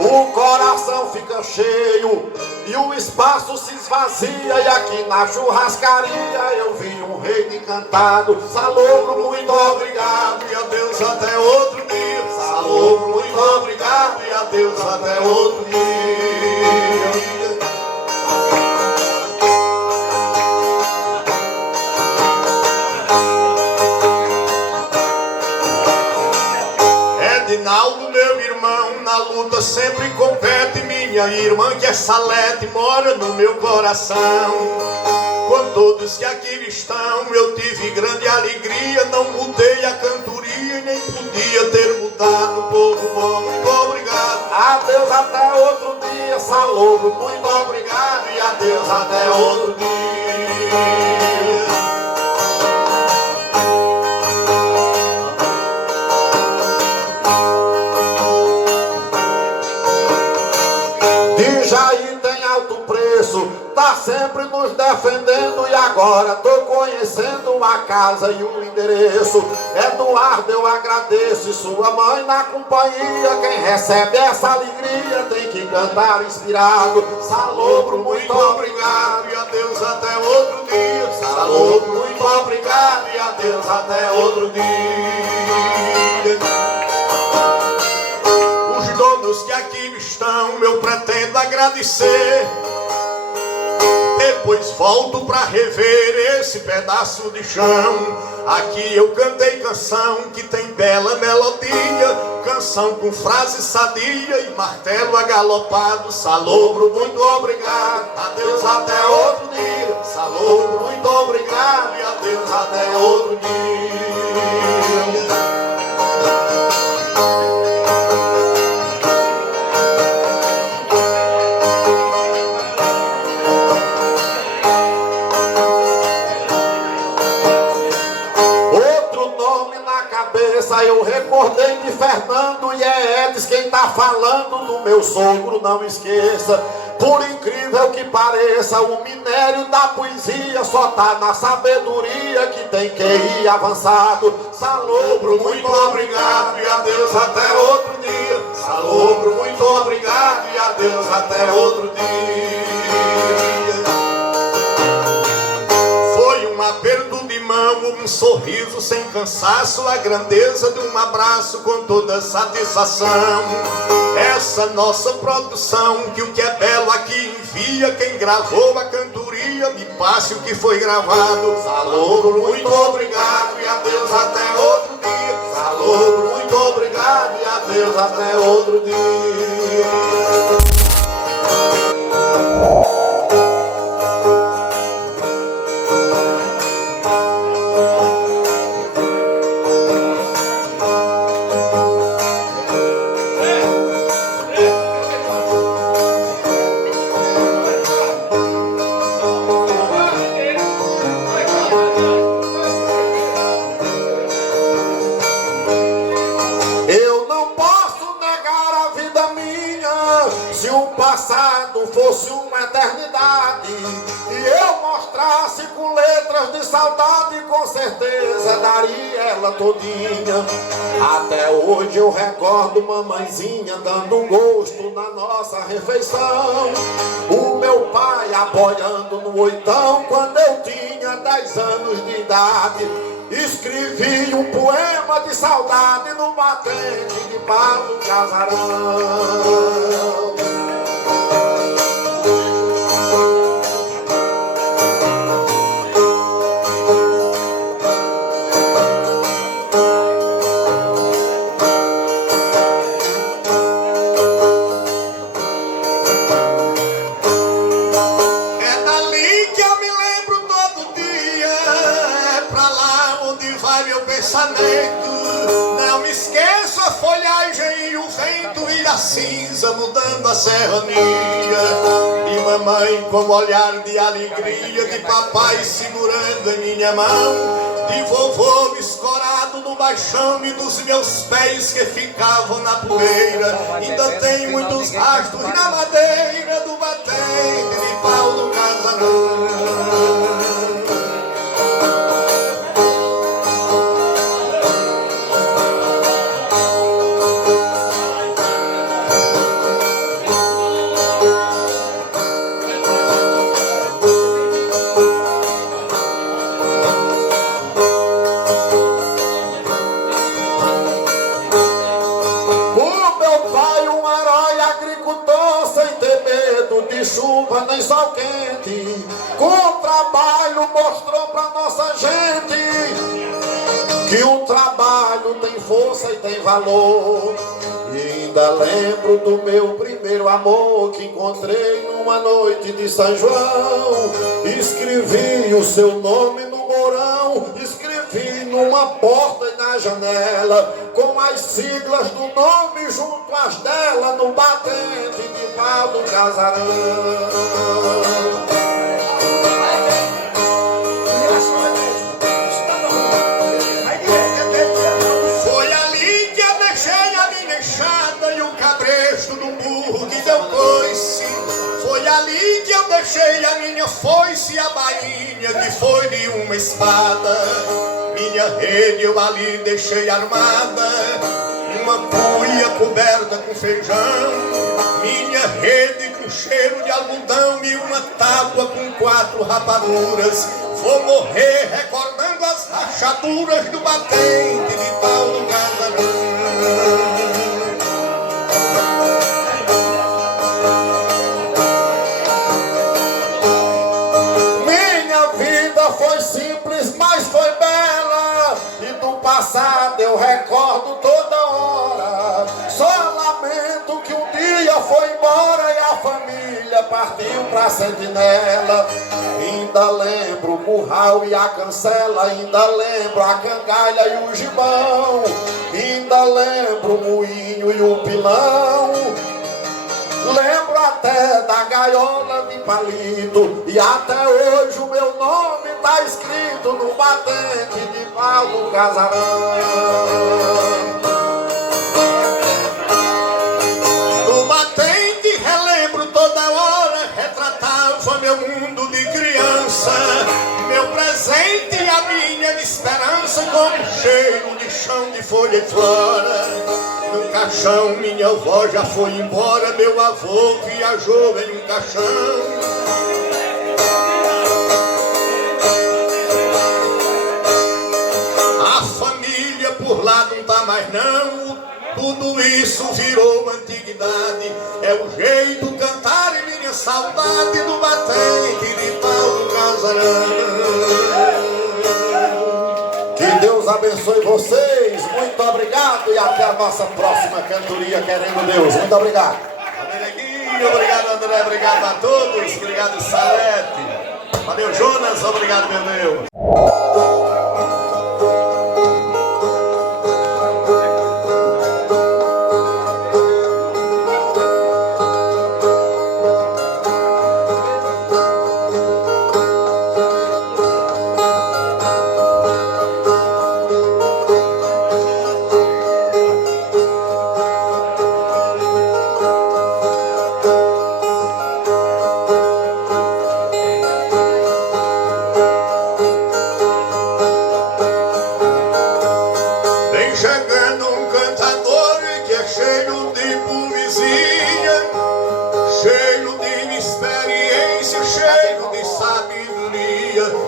O coração fica cheio e o espaço se esvazia. E aqui na churrascaria eu vi um rei encantado. Salobro, muito obrigado E adeus até outro dia. Salobro, muito obrigado e adeus até outro dia. luta sempre compete. Minha irmã que é Salete mora no meu coração. Com todos que aqui estão eu tive grande alegria. Não mudei a cantoria, nem podia ter mudado. Povo bom, muito obrigado. Adeus até outro dia, Salobro, muito obrigado. E adeus até outro dia. Jair tem alto preço, tá sempre nos defendendo. E agora tô conhecendo a casa e o endereço. Eduardo, eu agradeço, e sua mãe na companhia. Quem recebe essa alegria tem que cantar inspirado. Salobro, muito obrigado, e adeus até outro dia. Salobro, muito obrigado, e adeus até outro dia. Os donos que aqui estão eu pretendo agradecer. Depois volto pra rever esse pedaço de chão. Aqui eu cantei canção que tem bela melodia, canção com frase sadia e martelo agalopado. Salobro, muito obrigado, adeus até outro dia. Salobro, muito obrigado, e adeus até outro dia. Eu recordei de Fernando e é Edis quem tá falando do meu sogro, não esqueça. Por incrível que pareça, o minério da poesia só tá na sabedoria que tem QI avançado. Salobro, muito obrigado, e adeus até outro dia. Salobro, muito obrigado, e adeus até outro dia. Foi um aperto de mão, um sorriso sem cansaço, a grandeza de um abraço com toda satisfação. Essa nossa produção, que o que é belo aqui envia. Quem gravou a cantoria, me passe o que foi gravado. Salobro, muito obrigado, e adeus até outro dia. Salobro, muito obrigado, e adeus até outro dia. Fosse uma eternidade e eu mostrasse com letras de saudade, com certeza daria ela todinha. Até hoje eu recordo mamãezinha dando gosto na nossa refeição, o meu pai apoiando no oitão quando eu tinha 10 anos de idade. Escrevi um poema de saudade no batente de pau do casarão. Não me esqueço a folhagem e o vento e a cinza mudando a serrania. E mamãe com olhar de alegria, de papai segurando em minha mão, de vovô escorado no baixão e dos meus pés que ficavam na poeira. Ainda tem muitos rastros na madeira do batente de pau do casarão. Chuva nem sol quente, com trabalho mostrou pra nossa gente que o trabalho tem força e tem valor. E Ainda lembro do meu primeiro amor que encontrei numa noite de São João. Escrevi o seu nome no morão, escrevi numa porta e na janela, com as siglas do nome junto às dela, no batente de pau do casarão. Ali que eu deixei a minha foice e a bainha que foi de uma espada. Minha rede eu ali deixei armada, uma cuia coberta com feijão. Minha rede com cheiro de algodão e uma tábua com 4 rapaduras. Vou morrer recordando as rachaduras do batente de pau do casarão. Eu recordo toda hora, só lamento que um dia foi embora e a família partiu pra sentinela. Ainda lembro o curral e a cancela, ainda lembro a cangalha e o gibão, ainda lembro o moinho e o pilão. Lembro até da gaiola de palito, e até hoje o meu nome tá escrito no batente de pau do casarão. No batente relembro toda hora, retratava meu mundo de criança, meu presente e a minha esperança, como cheiro de chão de folha e flora. No caixão minha avó já foi embora, meu avô viajou em um caixão. A família por lá não tá mais não, tudo isso virou antiguidade. É o jeito de cantar e minha saudade do batente de pau do casarão. Que Deus abençoe vocês, muito obrigado e até a nossa próxima cantoria, querendo Deus. Muito obrigado. Obrigado André, obrigado a todos, obrigado Salete, valeu Jonas, obrigado meu Deus.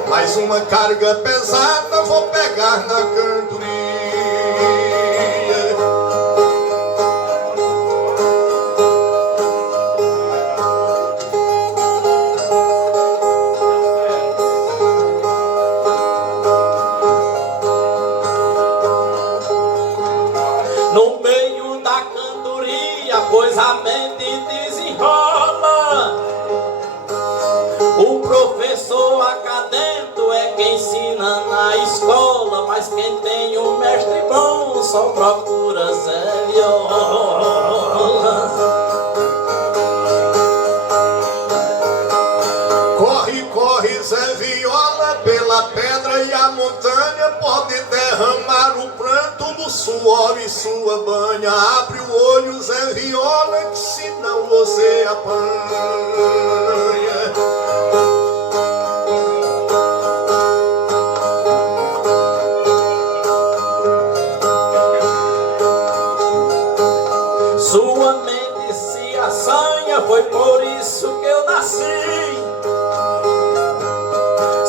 Mais uma carga pesada vou pegar na cantoria. No meio da cantoria, pois a mente desenrola. O professor acadêmico é quem ensina na escola, mas quem tem um mestre bom só procura Zé Viola. Corre, corre Zé Viola pela pedra e a montanha, pode derramar o pranto do suor e sua banha. Abre o olho Zé Viola, que senão você apanha. Sua mente se assanha, foi por isso que eu nasci.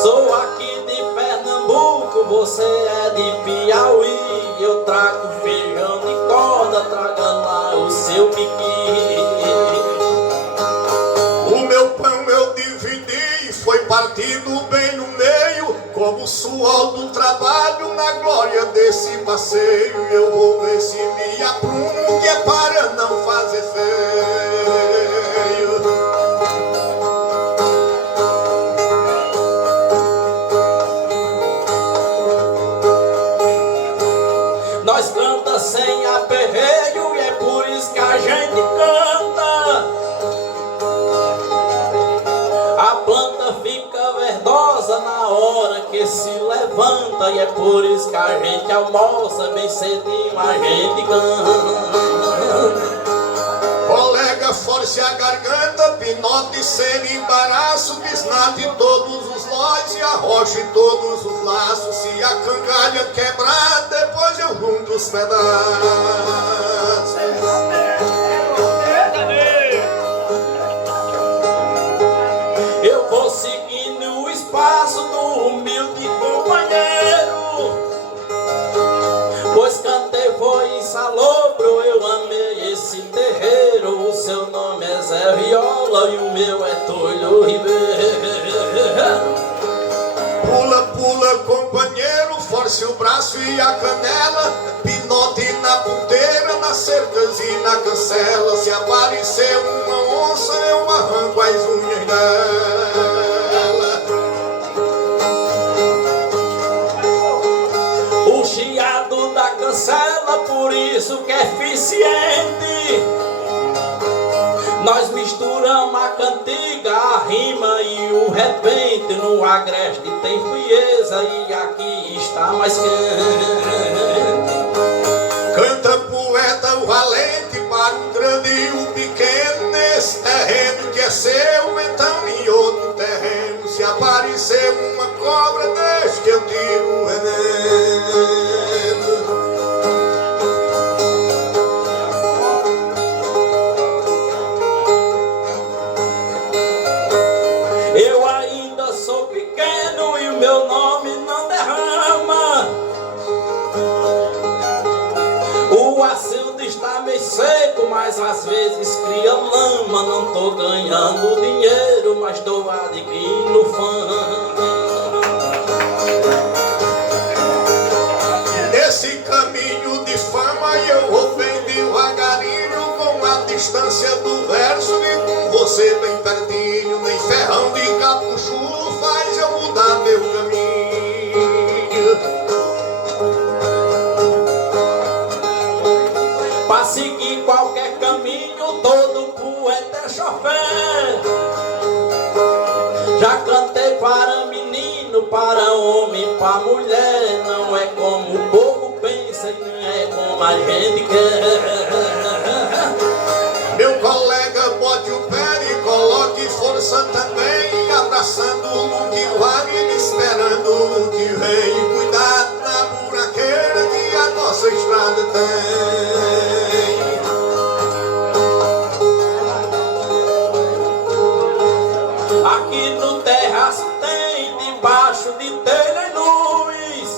Sou aqui de Pernambuco, você é de Piauí. Eu trago feijão de corda, traga lá o seu piqui. O meu pão eu dividi, foi partido bem no meio, como o suor do trabalho na glória desse passeio. Eu vou ver se me aprumo, que é para não fazer feio. Nós canta sem aperreio e é por isso que a gente canta. A planta fica verdosa na hora que se levanta e é por isso que a gente almoça bem cedinho, a gente canta. Colega, force a garganta, pinote, sem embaraço, bisnate todos os nós e arroche todos os laços. Se a cangalha quebrar, depois eu junto os pedaços. Eu vou seguindo o espaço do humilde companheiro, pois cantei foi insalobro, eu amei esse terreiro. O seu nome é Zé Viola e o meu é Tolho Ribeiro. Pula, pula, companheiro, force o braço e a canela, pinote na ponteira, nas cercas e na cancela. Se aparecer uma onça, eu arranco as unhas dela. O chiado da cancela, por isso que é eficiente. Nós misturamos a cantiga, a rima e o repente. No agreste tem frieza e aqui está mais quente. Canta poeta o valente para o grande e o pequeno, nesse terreno que é seu, então em outro terreno. Se aparecer uma cobra, deixa que eu tiro o veneno. Eu ainda sou pequeno e o meu nome não derrama. O açude está meio seco, mas às vezes cria lama. Não tô ganhando dinheiro, mas tô adquirindo fama. Nesse caminho de fama eu vou bem devagarinho, com a distância do verso e com você bem pertinho. Nem ferrão de capuchulo faz eu mudar meu caminho. Pra seguir qualquer caminho, todo poeta é chofer. Já cantei para menino, para homem, para mulher. Não é como o povo pensa e não é como a gente quer. Meu colega, bote o pé e coloque força também, abraçando o que vai e esperando o que vem. Cuidado na buraqueira que a nossa estrada tem. Aqui no terraço tem, debaixo de telha e luz.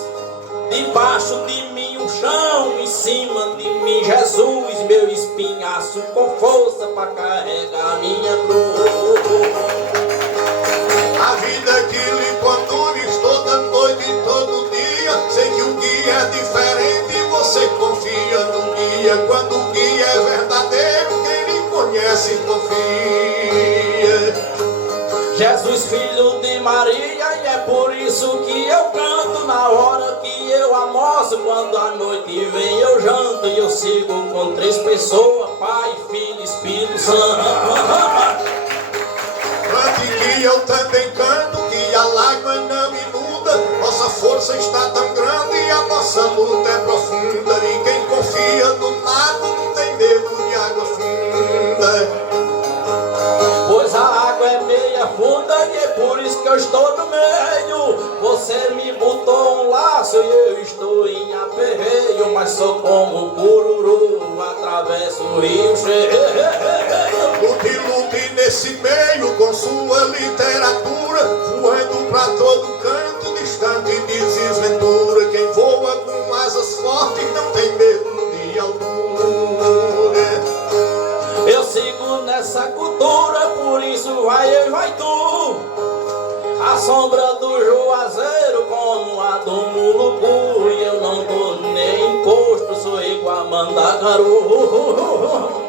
Debaixo de mim um chão, em cima de mim Jesus. Meu espinhaço com força pra carregar minha cruz. A vida que lhe conduz toda noite e todo dia. Sei que o guia é diferente e você confia no guia. Quando o guia é verdadeiro, quem lhe conhece confia. Jesus, filho de Maria, e é por isso que eu canto na hora que eu almoço. Quando a noite vem eu janto e eu sigo com 3 pessoas, Pai, Filho e Espírito Santo. Cante que eu também canto, que a lágrima não inunda. Nossa força está tão grande e a nossa luta é profunda. E quem confia no nada não tem medo de água funda. Pois a água é meia funda e é por isso que eu estou no meio. Você me botou um laço e eu estou em aperreio, mas sou como o cururu, atravesso o rio cheio. Lute, lute nesse meio com sua literatura, voando pra todo canto, distante de desventura. Quem voa com asas fortes não tem medo de altura. Eu sigo nessa cultura, por isso vai eu e vai tu. A sombra do Juazeiro com do Mulugu e eu não dou nem encosto, sou igual a Mandacaru.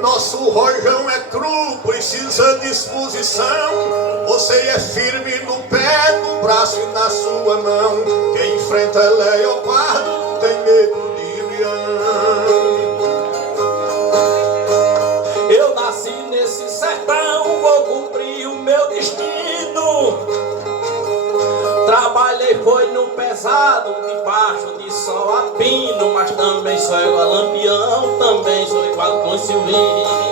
Nosso rojão é cru, precisa disposição. Você é firme no pé, no braço e na sua mão. Quem enfrenta leopardo não tem medo de leão. Eu nasci nesse sertão, vou cumprir o meu destino. Trabalhei foi no pesado, debaixo de sol a pino. Mas também sou igual a Lampião, também sou igual a Consilvino.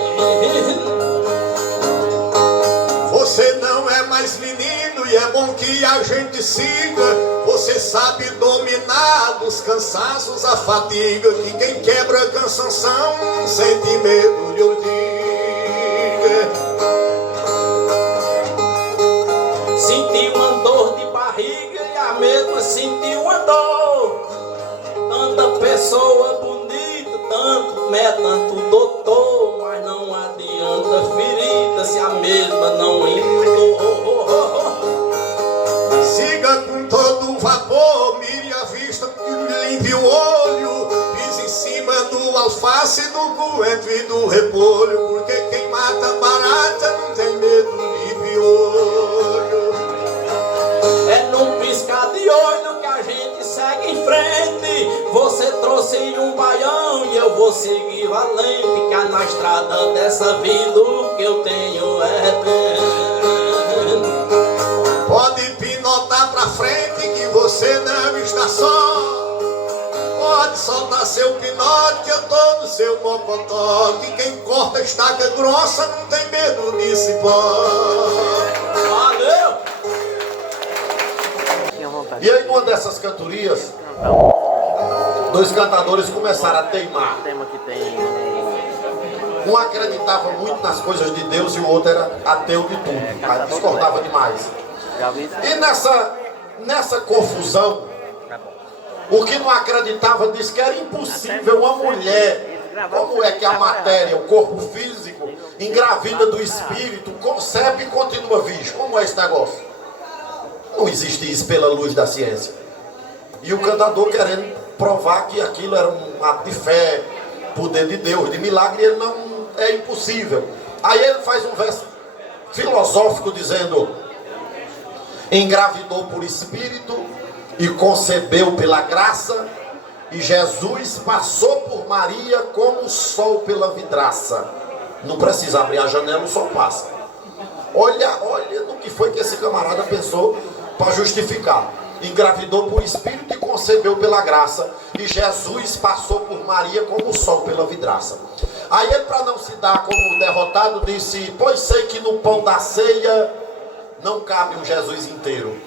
Você não é mais menino e é bom que a gente siga. Você sabe dominar dos cansaços a fadiga. Que quem quebra a cansanção não sente medo de eu diga. Senti uma dor de barriga e a mesma senti uma dor. Tanta pessoa bonita, tanto médico, tanto doutor, mas não adianta ferida se a mesma não imunizou. Siga com todo vapor, mire a vista, limpe o olho. Pise em cima do alface, do coentro e do repolho. Porque quem mata barata não tem medo de piolho. É num piscar de olho que a gente segue em frente. Você trouxe um baião e eu vou seguir valente. Que na estrada dessa vida o que eu tenho é eterno. Pode pinotar pra frente que você não está só. Pode soltar seu pinote que eu tô no seu mocotó. Que quem corta estaca grossa não tem medo de cipó. Valeu! E aí, numa dessas cantorias, dois cantadores começaram a teimar. Um acreditava muito nas coisas de Deus e o outro era ateu de tudo. Aí discordava demais. E nessa confusão, o que não acreditava disse que era impossível uma mulher. Como é que a matéria, o corpo físico, engravida do espírito, concebe e continua virgem? Como é esse negócio? Não existe isso pela luz da ciência. E o cantador querendo provar que aquilo era um ato de fé, poder de Deus, de milagre, e ele não é impossível. Aí ele faz um verso filosófico dizendo: engravidou por espírito e concebeu pela graça, e Jesus passou por Maria como o sol pela vidraça. Não precisa abrir a janela, o sol passa. Olha no que foi que esse camarada pensou para justificar. Engravidou por espírito e concebeu pela graça, e Jesus passou por Maria como o sol pela vidraça. Aí ele, para não se dar como derrotado, disse: pois sei que no pão da ceia não cabe um Jesus inteiro.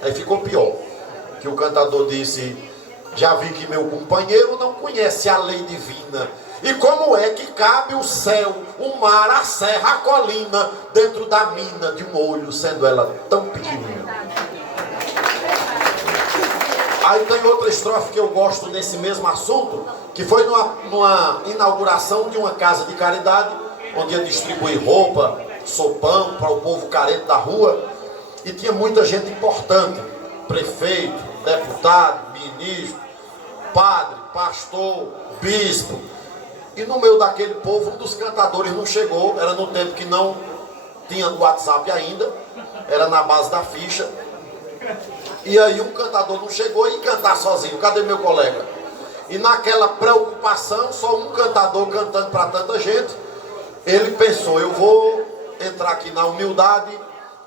Aí ficou pior, que o cantador disse: já vi que meu companheiro não conhece a lei divina. E como é que cabe o céu, o mar, a serra, a colina dentro da mina de um olho, sendo ela tão pequenina? Aí tem outra estrofe que eu gosto nesse mesmo assunto, que foi numa inauguração de uma casa de caridade, onde ia distribuir roupa, sopão para o povo carente da rua, e tinha muita gente importante: prefeito, deputado, ministro, padre, pastor, bispo. E no meio daquele povo, um dos cantadores não chegou. Era no tempo que não tinha WhatsApp ainda, era na base da ficha. E aí um cantador não chegou e cantar sozinho. Cadê meu colega? E naquela preocupação, só um cantador cantando para tanta gente, ele pensou: eu vou entrar aqui na humildade,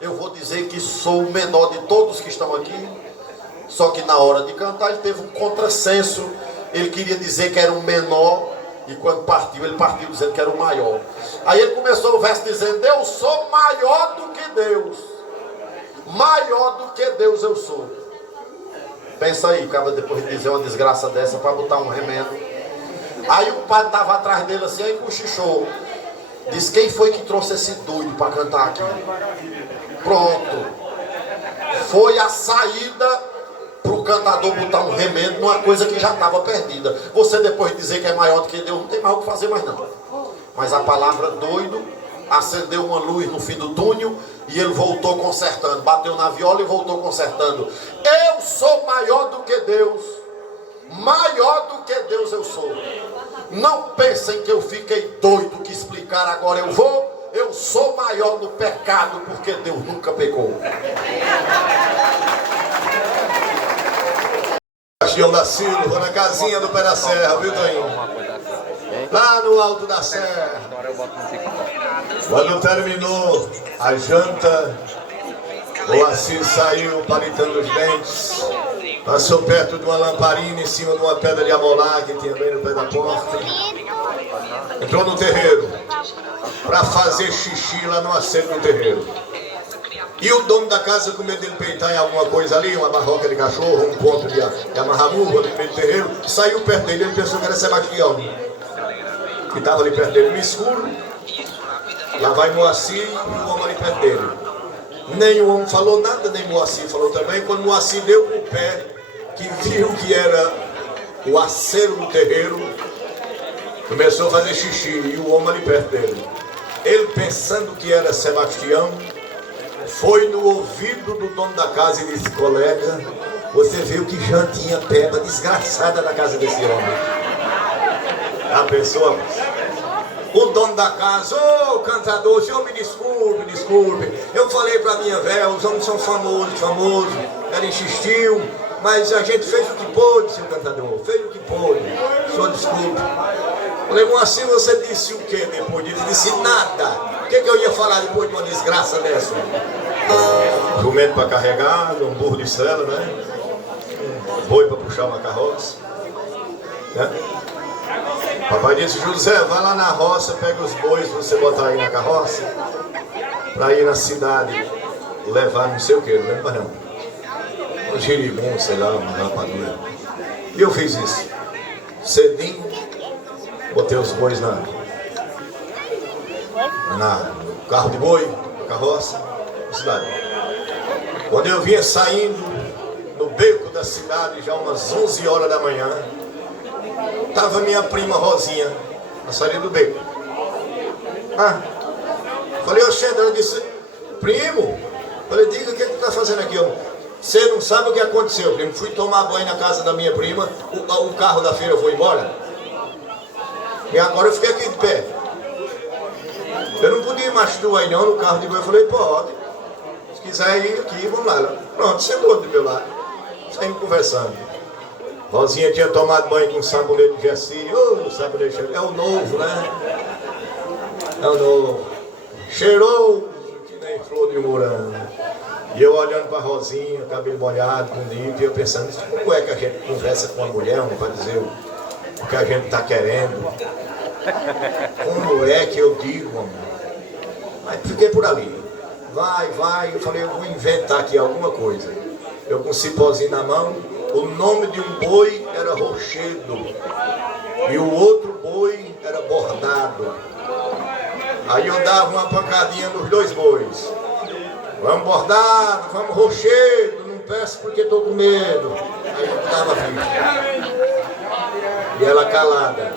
eu vou dizer que sou o menor de todos que estão aqui. Só que na hora de cantar ele teve um contrassenso. Ele queria dizer que era o menor, e quando partiu, ele partiu dizendo que era o maior. Aí ele começou o verso dizendo: eu sou maior do que Deus. Maior do que Deus eu sou. Pensa aí, acaba depois de dizer uma desgraça dessa para botar um remendo. Aí o padre estava atrás dele assim, aí cochichou. Diz: quem foi que trouxe esse doido para cantar aqui? Pronto. Foi a saída para o cantador botar um remendo numa coisa que já estava perdida. Você depois dizer que é maior do que Deus, não tem mais o que fazer mais não. Mas a palavra doido acendeu uma luz no fim do túnel e ele voltou consertando. Bateu na viola e voltou consertando. Eu sou maior do que Deus. Maior do que Deus eu sou. Não pensem que eu fiquei doido que explicar agora eu vou. Eu sou maior no pecado porque Deus nunca pecou. Bastião da Silva, na casinha do Pé da Serra, viu, Toninho? Lá no alto da serra. Quando terminou a janta, o Assis saiu palitando os dentes. Passou perto de uma lamparina em cima de uma pedra de amolar que tinha bem no pé da porta. Entrou no terreiro para fazer xixi lá no assento do terreiro. E o dono da casa, com medo dele peitar em alguma coisa ali, uma barroca de cachorro, um ponto de amarrar murro no meio do terreiro, saiu perto dele. Ele pensou que era Sebastião, que estava ali perto dele no escuro. Lá vai Moacir e o homem ali perto dele. Nem o homem falou nada, nem Moacir falou também. Quando Moacir deu com o pé, que viu que era o aceiro do terreiro, começou a fazer xixi e o homem ali perto dele. Ele, pensando que era Sebastião, foi no ouvido do dono da casa e disse: colega, você viu que jantinha peba desgraçada na casa desse homem. A pessoa, o dono da casa: ô cantador, o senhor me desculpe. Eu falei pra minha véia, os homens são famosos. Ela insistiu, mas a gente fez o que pôde, seu cantador, fez o que pôde. O senhor desculpe. Falei: assim você disse o que depois disso? Disse nada. O que eu ia falar depois de uma desgraça dessa? Jumento para carregar, um burro de sela, né? Um boi para puxar uma carroça, né? Papai disse: José, vai lá na roça, pega os bois para você botar aí na carroça, para ir na cidade levar não sei o que, não lembra não. Um giribum, sei lá, uma rapadura. E eu fiz isso. Cedinho, botei os bois no carro de boi, na carroça, na cidade. Quando eu vinha saindo no beco da cidade, já umas 11 horas da manhã, estava minha prima Rosinha na saída do beco. Falei: oxê, ela disse: primo, falei: diga, o que tu está fazendo aqui? Você não sabe o que aconteceu, primo. Fui tomar banho na casa da minha prima, o carro da feira foi embora. E agora eu fiquei aqui de pé. Eu não podia ir mais tu aí não, no carro de boi. Eu falei: pode. Se quiser ir aqui, vamos lá. Pronto, sentou do meu lado. Saímos conversando. Rosinha tinha tomado banho com sabonete de Gessi. Ô, sabonete, é o novo, né? É o novo. Cheiroso, que nem flor de morango. E eu olhando para Rosinha, cabelo molhado, bonito, e eu pensando: como é que a gente conversa com uma mulher, para dizer o que a gente está querendo? Como é que eu digo, amor? Mas fiquei por ali. Vai. Eu falei: eu vou inventar aqui alguma coisa. Eu com um cipózinho na mão. O nome de um boi era Rochedo e o outro boi era Bordado. Aí eu dava uma pancadinha nos dois bois. Vamos Bordado, vamos Rochedo, não peço porque estou com medo. Aí eu dava visto. E ela calada.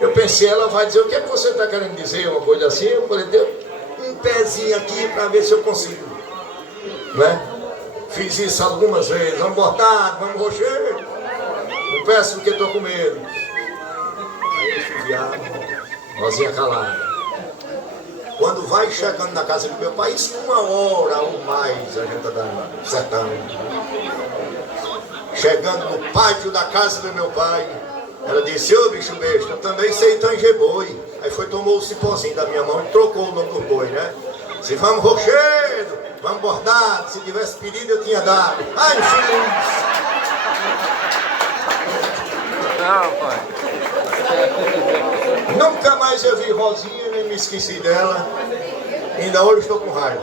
Eu pensei: ela vai dizer: o que é que você está querendo dizer? Uma coisa assim. Eu falei: deu um pezinho aqui para ver se eu consigo, né? Fiz isso algumas vezes. Vamos Bordado, vamos Rochedo, não peço porque estou com medo. Aí eu fui viado, Rosinha calada. Quando vai chegando na casa do meu pai, isso 1 hora ou mais a gente está dando sertão. Chegando no pátio da casa do meu pai, ela disse: ô bicho besta, eu também sei tanger boi. Aí foi, tomou o cipózinho da minha mão e trocou o nome do boi, né? Se vamos Rochedo, vamos Bordado, se tivesse pedido eu tinha dado. Ai, infeliz! Não, pai. Nunca mais eu vi Rosinha, nem me esqueci dela. Ainda hoje estou com raiva.